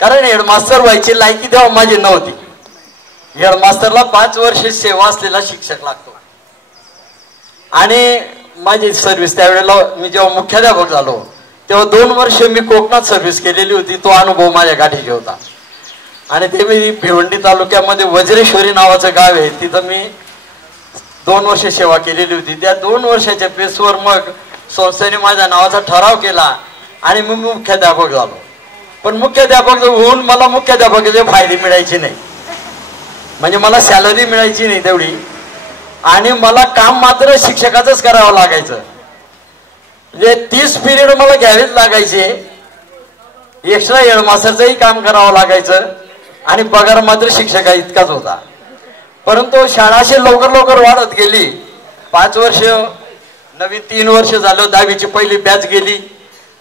कारण हेडमास्टर व्हायची लायकी तेव्हा माझी नव्हती. हेडमास्टरला 5 वर्ष सेवा असलेला शिक्षक लागतो. आणि माझी सर्व्हिस त्यावेळेला मी जेव्हा मुख्याध्यापक झालो तेव्हा 2 वर्ष मी कोकणात सर्व्हिस केलेली होती. तो अनुभव माझ्या गाठीशी होता. आणि ते मी भिवंडी तालुक्यामध्ये वज्रेश्वरी नावाचं गाव आहे, तिथं मी 2 वर्ष सेवा केलेली होती. त्या 2 वर्षाच्या बेसवर मग संस्थेने माझ्या नावाचा ठराव केला आणि मी मुख्याध्यापक झालो. पण मुख्याध्यापक होऊन मला मुख्याध्यापकाचे फायदे मिळायचे नाही. म्हणजे मला सॅलरी मिळायची नाही तेवढी, आणि मला काम मात्र शिक्षकाचंच करावं लागायचं. म्हणजे 30 पिरियड मला घ्यावेच लागायचे. एक्स्ट्रा हेडमास्टरचंही काम करावं लागायचं आणि पगार मात्र शिक्षका इतकाच होता. परंतु शाळा अशी लवकर वाढत गेली. 5 वर्ष, नवीन 3 वर्ष झालं. 10वीची पहिली बॅच गेली.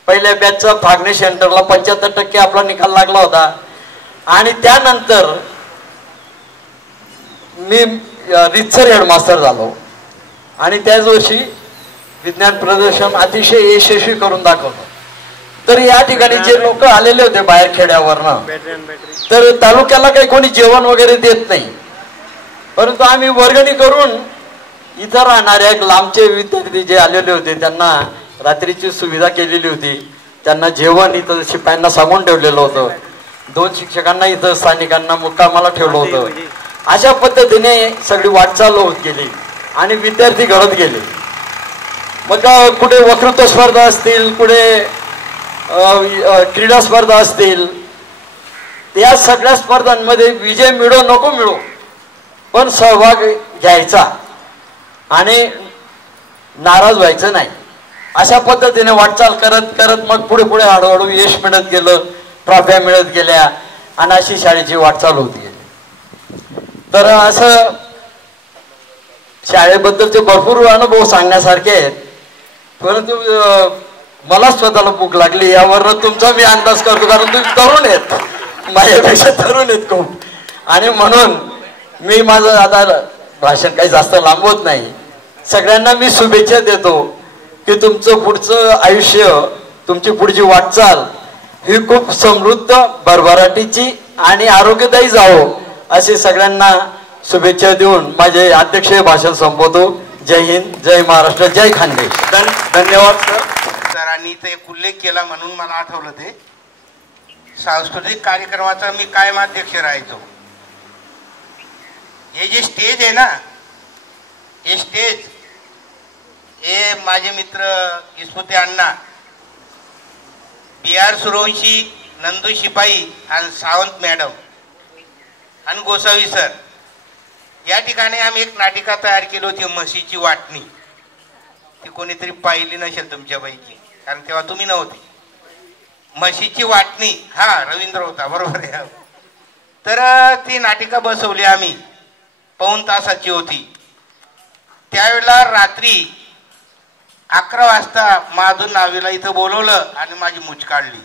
पहिल्या बॅचचा फागणे सेंटरला 75% आपला निकाल लागला होता. आणि त्यानंतर मी रितसर हेडमास्टर झालो आणि त्याच वर्षी विज्ञान प्रदर्शन अतिशय यशस्वी करून दाखवलं. तर या ठिकाणी जे लोक आलेले होते बाहेर खेड्यावरनं, तर तालुक्याला काही कोणी जेवण वगैरे देत नाही. परंतु आम्ही वर्गणी करून इथं राहणाऱ्या लांबचे विद्यार्थी जे आलेले होते त्यांना रात्रीची सुविधा केलेली होती. त्यांना जेवण इथं शिपायांना सांगून ठेवलेलं होतं. 2 शिक्षकांना इथं स्थानिकांना मुक्कामाला ठेवलं होतं. अशा पद्धतीने सगळी वाटचाल होत गेली आणि विद्यार्थी घडत गेले. मग कुठे वक्तृत्व स्पर्धा असतील, कुठे क्रीडा स्पर्धा असतील, या सगळ्या स्पर्धांमध्ये विजय मिळो नको मिळो पण सहभाग घ्यायचा आणि नाराज व्हायचं नाही. अशा पद्धतीने वाटचाल करत करत मग पुढे हळूहळू यश मिळत गेलं, ट्रॉफ्या मिळत गेल्या आणि अशी शाळेची वाटचाल होती. तर असं शाळेबद्दलचे भरपूर अनुभव सांगण्यासारखे आहेत. परंतु मला स्वतःला भूक लागली, यावरनं तुमचा मी अंदाज करतो, कारण तुम्ही तरुण आहेत, माझ्यापेक्षा तरुण आहेत खूप. आणि म्हणून मी माझं आता भाषण काही जास्त लांबवत नाही. सगळ्यांना मी शुभेच्छा देतो की तुमचं पुढचं आयुष्य, तुमची पुढची वाटचाल ही खूप समृद्ध, भरभराटीची आणि आरोग्यदायी जावो असे सगळ्यांना शुभेच्छा देऊन माझे अध्यक्षीय भाषण संपवतो. जय हिंद, जय महाराष्ट्र, जय खानदेश. धन्यवाद सर. सरांनी ते एक उल्लेख केला म्हणून मला आठवलं. ते सांस्कृतिक कार्यक्रमाचा मी कायम अध्यक्ष राहायचो. हे जे स्टेज आहे ना, हे स्टेज हे माझे मित्र इस्पुते अण्णा, BR सूर्यवंशी, नंदू शिपाई आणि सावंत मॅडम आणि गोसावी सर, या ठिकाणी आम्ही एक नाटिका तयार केली होती, म्हशीची वाटणी. ती कोणीतरी पाहिली नसेल तुमच्यापैकी, कारण तेव्हा तुम्ही नव्हते. म्हशीची वाटणी, हा रवींद्र होता, बरोबर आहे. तर ती नाटिका बसवली आम्ही, 1.25 तासाची होती. त्यावेळेला रात्री 11 वाजता माधून नावीला इथं बोलवलं आणि माझी मूछ काढली.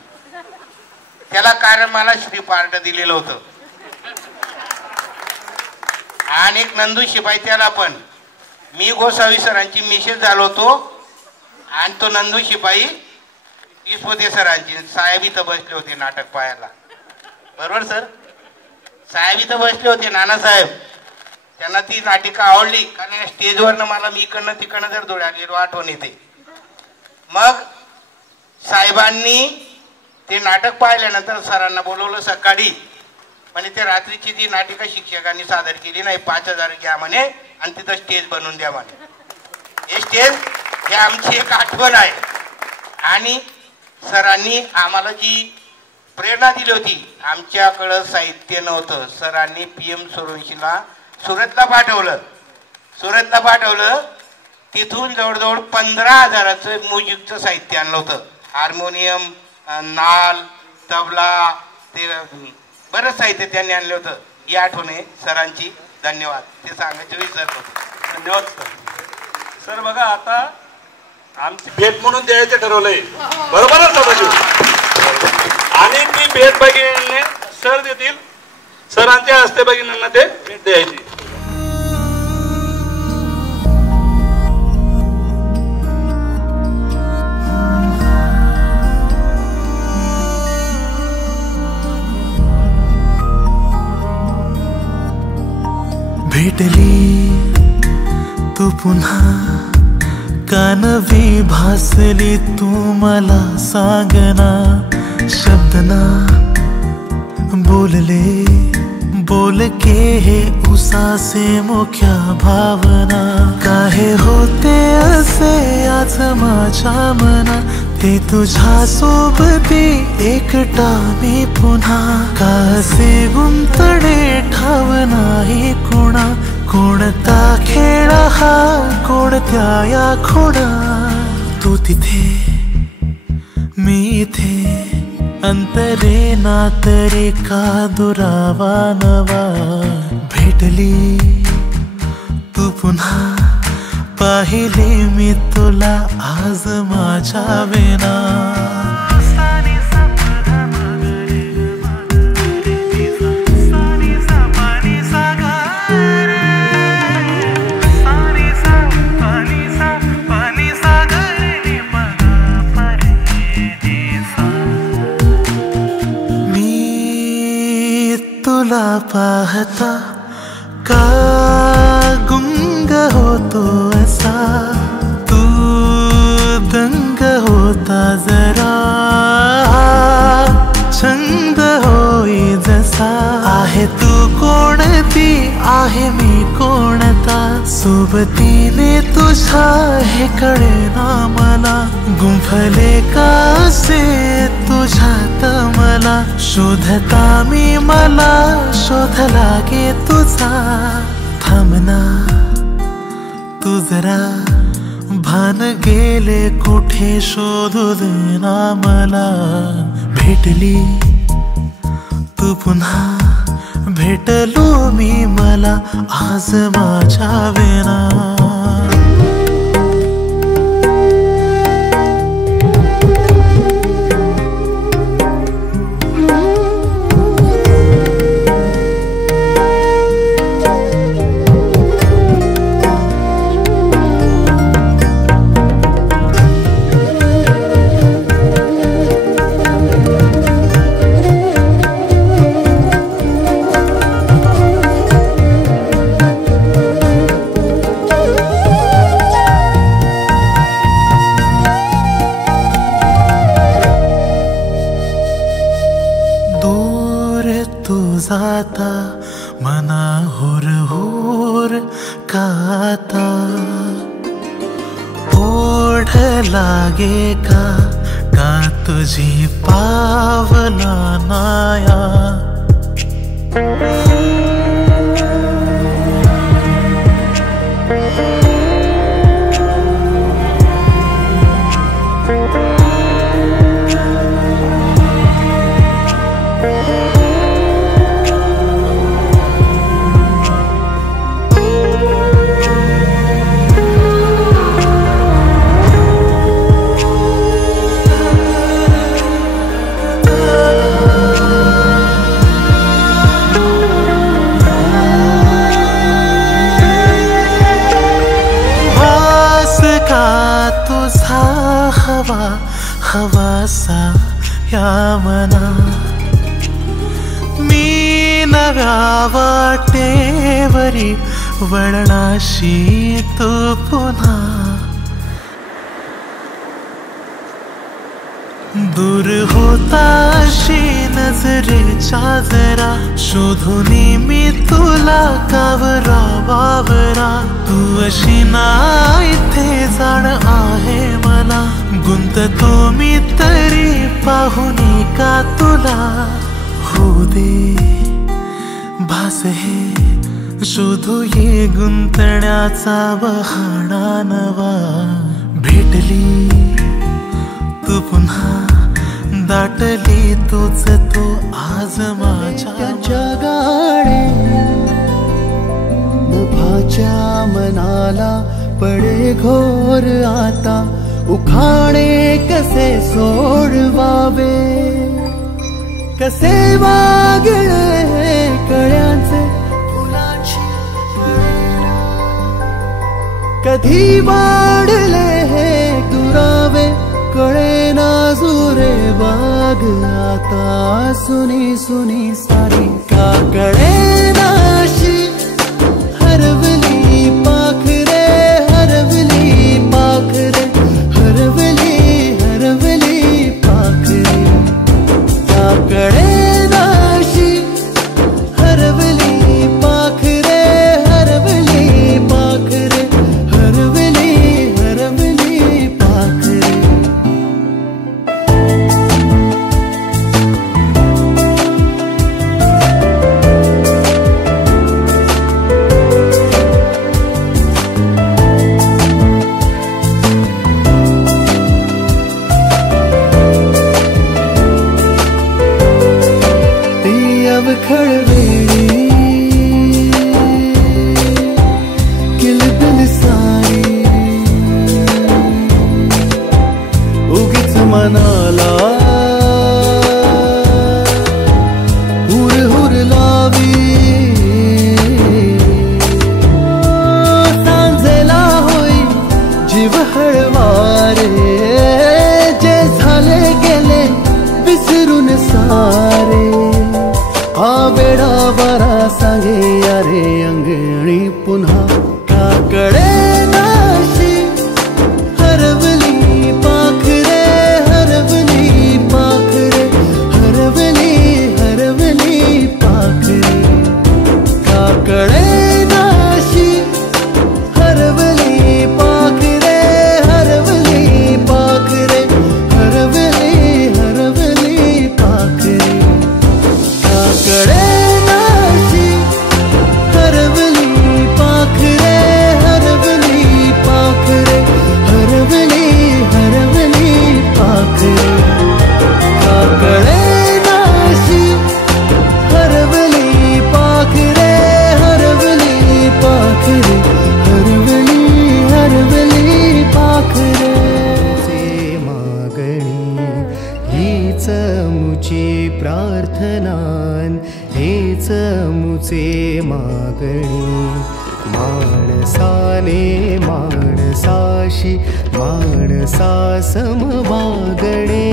त्याला कारण मला श्रीपार्ट दिलेलं होतं. आणि एक नंदू शिपाई त्याला पण मी गोसावी सरांची मिसेस झालो होतो आणि तो नंदू शिपाई विश्वते सरांची. साहेब इथं बसले होते नाटक पाहायला. बरोबर सर? साहेब इथं बसले होते, नानासाहेब. त्यांना ती नाटिका आवडली कारण स्टेजवरनं मला मी इकडनं तिकडनं जर दौडालेलो आठवण येते. मग साहेबांनी ते नाटक पाहिल्यानंतर सरांना बोलवलं सकाळी. म्हणजे ते रात्रीची ती नाटिका शिक्षकांनी सादर केली नाही, 5000 घ्या म्हणे आणि तिथं स्टेज बनवून द्या म्हणे. हे स्टेज हे आमची एक आठवण आहे. आणि सरांनी आम्हाला जी प्रेरणा दिली होती, आमच्याकडं साहित्य नव्हतं. सरांनी PM सोरवंशीला सुरतला पाठवलं. तिथून जवळजवळ 15,000चं म्युझिकचं साहित्य आणलं होतं. हार्मोनियम, नाल, तबला, ते बरंच साहित्य त्यांनी आणलं होतं. ही आठवण आहे सरांची. धन्यवाद. ते सांगायचे विसरलो. धन्यवाद सर. बघा आता आमची भेट म्हणून द्यायचं ठरवलंय. बरोबर ना सदाजी? आणि ती भेट भगिनींनी सर देतील. सरांच्या हस्ते भगिनींना ते भेट द्यायची. भेटली तू पुन्हा कानवी भासली तू मला सांगना शब्दना बोल के हे उसासे मोख्या भावना काहे होते असे आज माझ्या मना ते तुझ्या सोबती एकटा मी पुन्हा कासे गुंतडे ठाव नाही कोणा कोणता खेळ हा कोणत्या या खोडा तू तिथे मी इथे अंतरे नातरे का दुरावा नवा भेटली तू पुन्हा पाहिले मी तुला आज माझ्या वेना पाहता का गुंग होतो असा तू दंग होता जरा छंद होई जसा आहे तू कोणती आहे मी कोणता सोबतीने तुझ्या हे कळेना मला गुंफले का असे तुझ्यात मला शोधता मी मला शोध लागे तुझा थांबना तू जरा भान गेले कुठे शोधू देना मला भेटली तू पुन्हा भेटलो मी मला आज माझ्या वेना जाता मना हुर हुर काता ओढ लागे का तुझी पावला नाया या मना मी नव्या वाटेवरी वळणाशी तू पुन्हा दूर होताशी नजरेच्या जरा शोधूनी मी तुला कावरा वावरा तू अशी ना इथे जाण आहे मला गुंततो मी तरी पाहुनी का तुला होऊ दे भास हे शोधू ये गुंतण्याचा बहाणा नवा भेटली तू पुन्हा दाटली तूच तो आज माझ्या जगाडे नभाच्या मनाला पडे घोर आता उखाणे कसे सोडवावे कसे वागळे कळ्यांचे फुलांची कधी वाढले हे दुरावे कळे ना जुरे बाग आता सुनी सुनी सारी का कळे नाशी हरवली पाखरे हरवली पाखरे हरवली हरवली पाखरे का कळे नाशी हरवली पाखरे हरवली पाखरे हरवली हरवली पाखरे खळवेळी किलबिल सारी उगीच मनाला हुर हुर लावी सांजेला होई जीव हळवारे जे झाले गेले विसरून सारे वेडा बरा सांगे अरे अंगणी पुन्हा का कळे नाशी हरवली पाखरे हरवली पाखरे हरवली हरवली पाखरे का कळे नाशी हरवली पाखरे हरवली पाखरे हरवली हरवली पाखरे कळे नाशी हरवली पाखरे हरवली पाखरे हरवली हरवली पाखरे कळे नाशी हरवली पाखरे हरवली पाखरे हरवली हरवली पाखरे मागणी हीच मुची प्रार्थनान हेच मुचे मागणी माणसाने माणसाशी माणसा समवागणे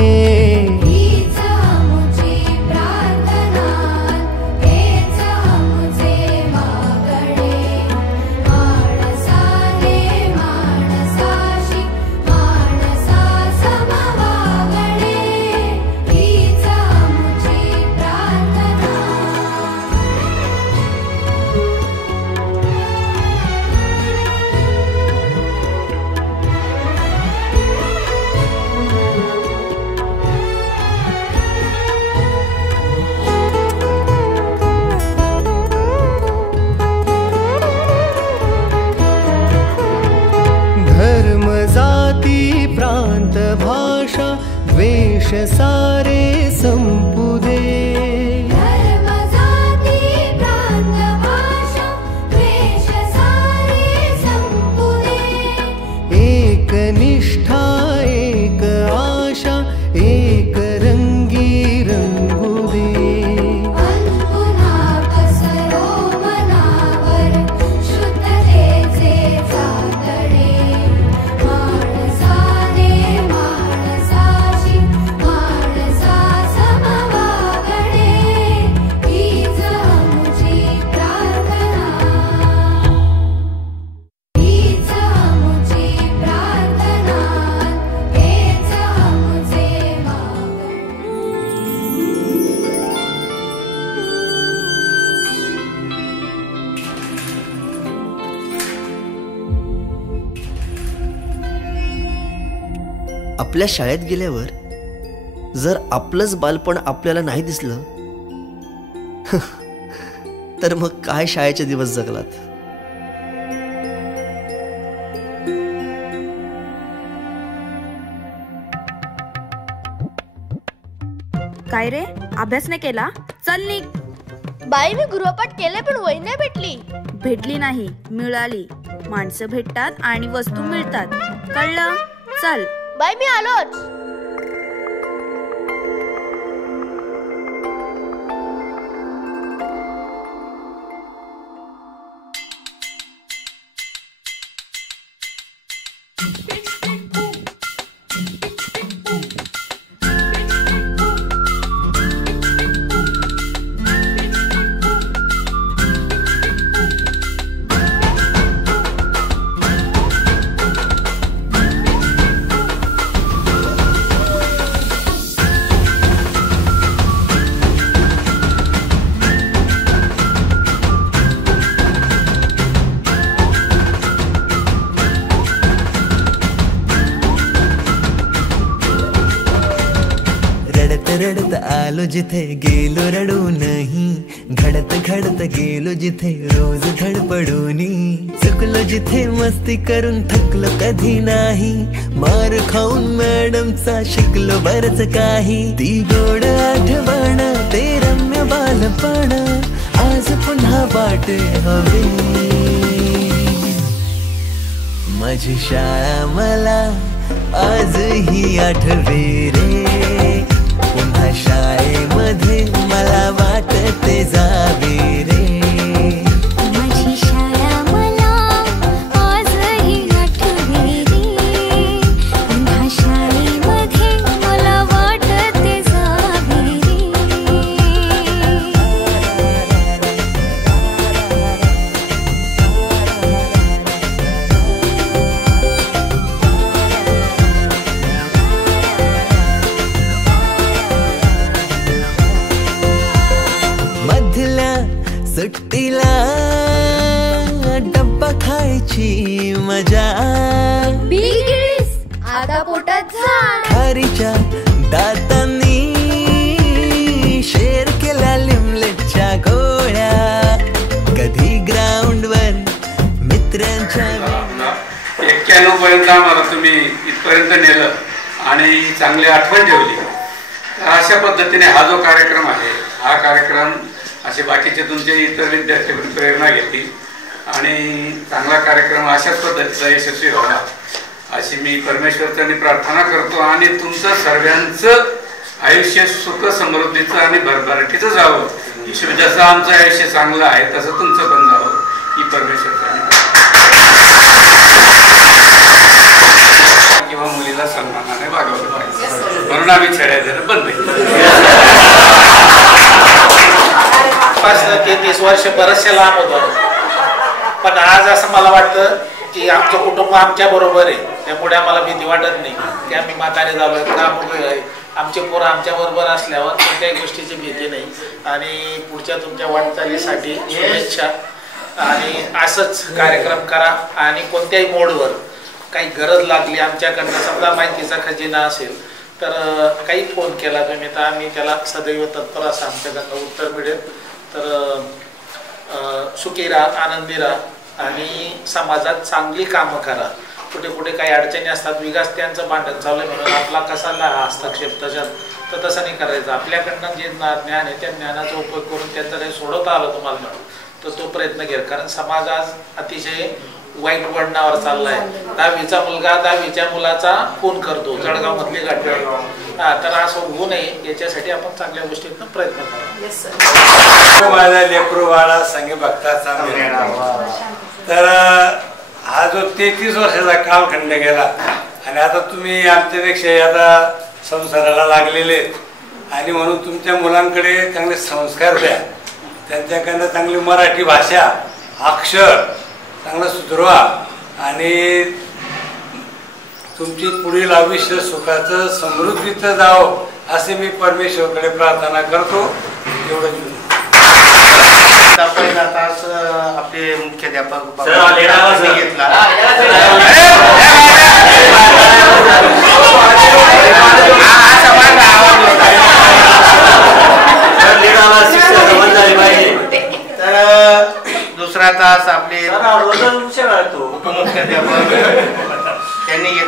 प्रांत भाषा द्वेष सारे संपू दे धर्म जाती प्रांत भाषा द्वेष सारे संपू दे एक निष्ठा एक आशा एक रंगी रंगू दे पुन्हा पसरो मनावर शुद्धतेचे चातडे माणसाने माणसाशी माणसा आपल्या शाळेत गेल्यावर जर आपलंच बालपण आपल्याला नाही दिसलं तर मग काय शाळेचे दिवस जगलात. काय रे, अभ्यास नाही केला? चल निघ. बाई मी गृहपाठ केले पण वही नाही भेटली. भेटली नाही, मिळाली. माणसं भेटतात आणि वस्तू मिळतात, कळलं? चल. बाई मी आलोच. रडत आलो जिथे गेलो रडू नाही, घडत घडत गेलो जिथे रोज धडपडूनी, चुकलो जिथे मस्ती करून थकलो कधी नाही, मार खाऊन मॅडमचा शिकलो बरच काही. ती गोड आठवण ते रम्य बालपण आज पुन्हा वाटे हवे. माझी शाळा मला आजही आठवे रे, पुन्हा शाळेमध्ये मला वाटते जावे रे. माझी शाळा मला आजही आठवे रे, पुन्हा शाळेमध्ये मला वाटते जावे रे. सुट्टीला डब्बा खायची मजा, आता पोटात जा. खारीच्या दातांनी शेर केल्या लिमलेटच्या गोळ्या, कधी ग्राउंडवर मित्रांच्या. 91 पर्यंत आम्हाला तुम्ही इथपर्यंत नेलं आणि चांगली आठवण ठेवली. अशा पद्धतीने हा जो कार्यक्रम आहे, हा कार्यक्रम असे बाकीचे तुमचे इतर विद्यार्थी प्रेरणा घेतील आणि चांगला कार्यक्रम अशाच पद्धतीचा यशस्वी व्हावा अशी मी परमेश्वराची प्रार्थना करतो. आणि तुमचं सर्वांचं आयुष्य सुख समृद्धीचं आणि भरभराटीचं जावं. ईश्वर जसं आमचं आयुष्य चांगलं आहे तसं तुमचं पण जावं ही परमेश्वराची किंवा मुलीला सन्मानाने वागवलं पाहिजे म्हणून आम्ही छेडायचं बंद केलं. 30 वर्ष बरेचसे लांब होतं, पण आज असं मला वाटतं की आमचं कुटुंब आमच्या बरोबर आहे. त्यामुळे आम्हाला भीती वाटत नाही की आम्ही म्हातारे झालोय का मुलं आहे. आमचे पोरं आमच्या बरोबर असल्यावर कोणत्याही गोष्टीची भीती नाही. आणि पुढच्या तुमच्या वाटचालीसाठी शुभेच्छा. आणि असंच कार्यक्रम करा. आणि कोणत्याही मोडवर काही गरज लागली आमच्याकडनं, समजा माहितीचा खजिना असेल तर काही फोन केला तुम्ही तर आम्ही त्याला सदैव तत्पर असं आमच्याकडनं उत्तर मिळेल. तर सुखी राहा, आनंदी राहा आणि समाजात चांगली कामं करा. कुठे कुठे काही अडचणी असतात, विकास त्यांचं भांडण चालू आहे म्हणून आपला कसाला हस्तक्षेप त्याच्यात, तर तसं नाही करायचं. आपल्याकडनं जे ज्ञान आहे त्या ज्ञानाचा उपयोग करून त्यांचं काही सोडवता आलं तुम्हाला तर तो प्रयत्न घ्या. कारण समाज आज अतिशय वाईट वळणावर चाललाय. 10वीचा मुलगा 10वीच्या मुलाचा खून करतो, जळगाव मधली घटना. तर असं होऊ नये याच्यासाठी आपण चांगल्या गोष्टींना प्रयत्न करा. माझा लेकरू बाळा संघ भक्ताचा तर हा जो 33 वर्षाचा कालखंड गेला आणि आता तुम्ही आमच्यापेक्षा आता संसाराला लागलेले आणि म्हणून तुमच्या मुलांकडे चांगले संस्कार द्या. त्यांच्याकडनं चांगली मराठी भाषा अक्षर चांगलं सुधरवा आणि तुमची पुढील आयुष्य सुखाचं समृद्धीचं जावं असे मी परमेश्वराकडे प्रार्थना करतो. एवढं आपले मुख्याध्यापक घेतला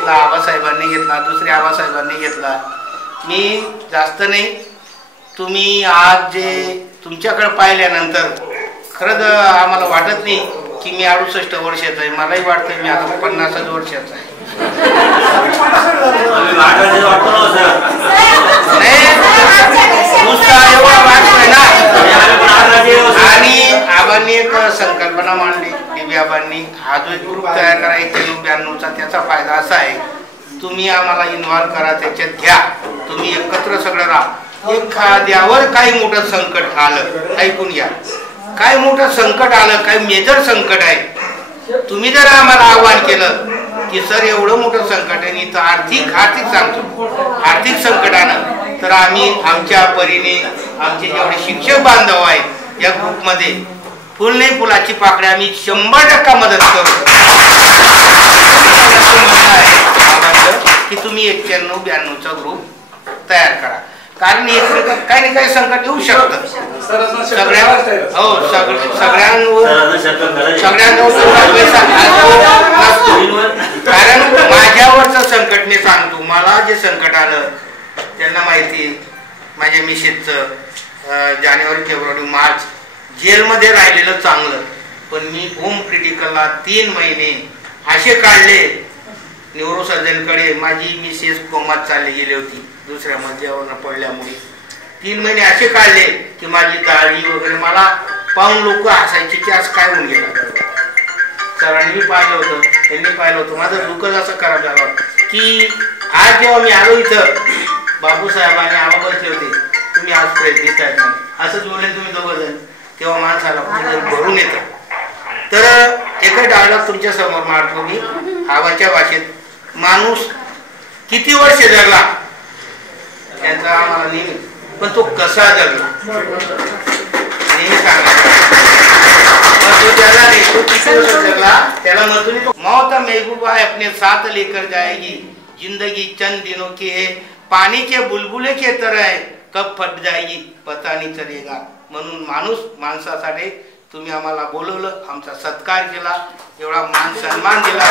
घेतला, आबासाहेबांनी घेतला, दुसऱ्या आबासाहेबांनी घेतला. मी जास्त नाही, तुम्ही आज जे तुमच्याकडे पाहिल्यानंतर खरंच आम्हाला वाटत नाही की मी 68 वर्षाचा आहे. मलाही वाटतं मी आता 50 वर्षाचा आहे. आणि आबांनी एक संकल्पना मांडली, डीबी आबांनी. हा जो एक ग्रुप तयार करा 91-92चा, त्याचा फायदा असा आहे, तुम्ही आम्हाला इन्व्हॉल्व करा, त्याच्यात घ्या, तुम्ही एकत्र सगळं राहा. एखाद्यावर काही मोठं संकट आलं, ऐकून घ्या, काय मोठं संकट आलं, काय मेजर संकट आहे, तुम्ही जर आम्हाला आव्हान केलं की सर एवढं मोठं संकट आहे, तर आर्थिक सांगतो, आर्थिक संकटानं, तर आम्ही आमच्या परीने आमचे जेवढे शिक्षक बांधव आहेत या ग्रुपमध्ये फुल नाही फुलाची पाकळी आम्ही 100% मदत करू. की तुम्ही 91-92चा ग्रुप तयार करा, कारण काही ना काही संकट येऊ शकतं सगळ्यांवर. हो, सगळ्यांवर पैसा नसतो. कारण माझ्यावरचं संकट मी सांगतो, मला जे संकट आलं त्यांना माहिती. माझ्या मिसेसचं जानेवारी, फेब्रुवारी, मार्च जेलमध्ये राहिलेलं चांगलं, पण मी होम क्रिटिकलला 3 महिने असे काढले न्यूरोसर्जनकडे. माझी मिसेस कोमात चालली गेली होती दुसऱ्या मजल्यावर पडल्यामुळे. 3 महिने असे काढले की माझी दाढी वगैरे मला पाहून लोक हसायचे की आज काय होऊन गेलं. सरांनी पाहिलं होतं, त्यांनी पाहिलं होतं, माझं डोकं असं खराब झालं की आज जेव्हा मी आलो इथं, बाबूसाहेबांनी आम्हाला बसले होते, तुम्ही आज प्रेस देताय असंच बोलले तुम्ही दोघं जण, तेव्हा माणसाला भरून येतं. तर एकच डायलॉग तुमच्या समोर मारतो मी आवाच्या भाषेत. माणूस किती वर्ष जगला त्यांचा आम्हाला नेहमी, पण तो कसा जगला नेहमी सांगायचा. तो जगला नाही, तो किती वर्ष जगला त्याला महत्व. मौत महबूबा अपने साथ लेकर जाएगी, जिंदगी चंद दिनों की है, पानी के बुलबुले के तरह कब फट जाएगी पता नहीं चलेगा. म्हणून माणसासाठी तुम्ही आम्हाला बोलवलं, आमचा सत्कार केला, एवढा मान सन्मान दिला,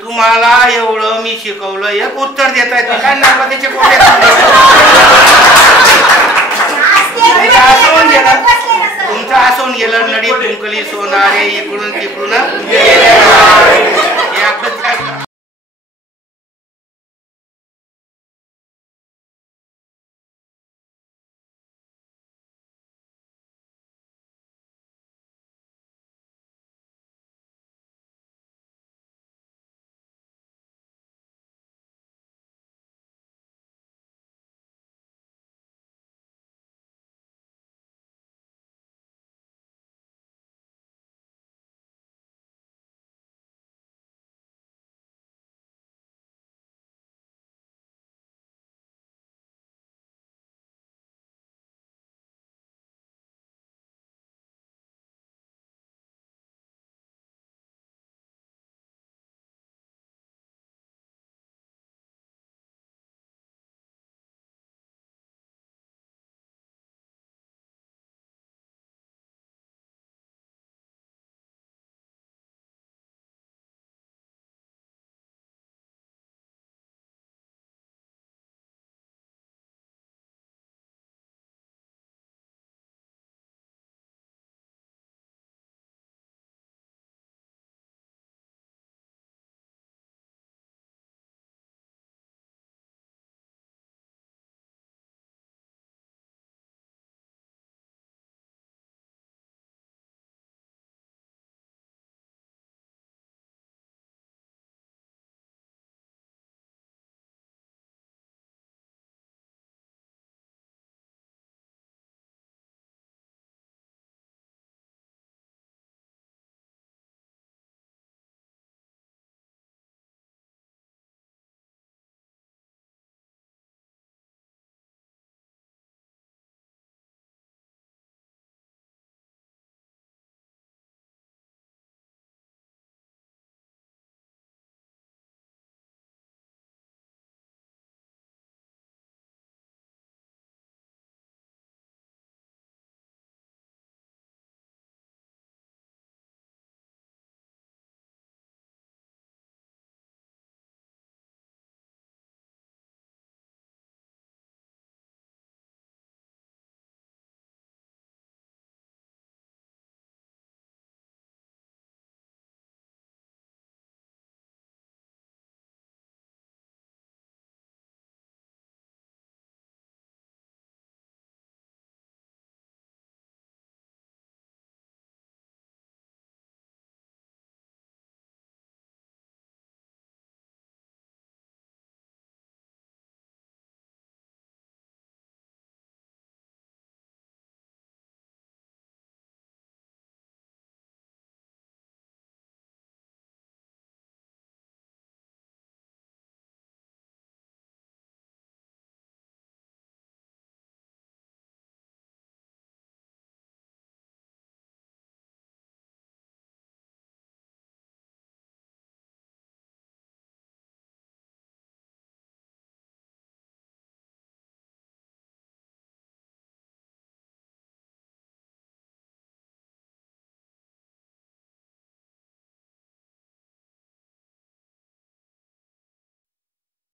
तुम्हाला एवढं मी शिकवलं, एक उत्तर देता येत काय नर्मदेचे कोटे तुमचं हसवून गेलं. नडी तुंकली सोनारे इकडून तिकडून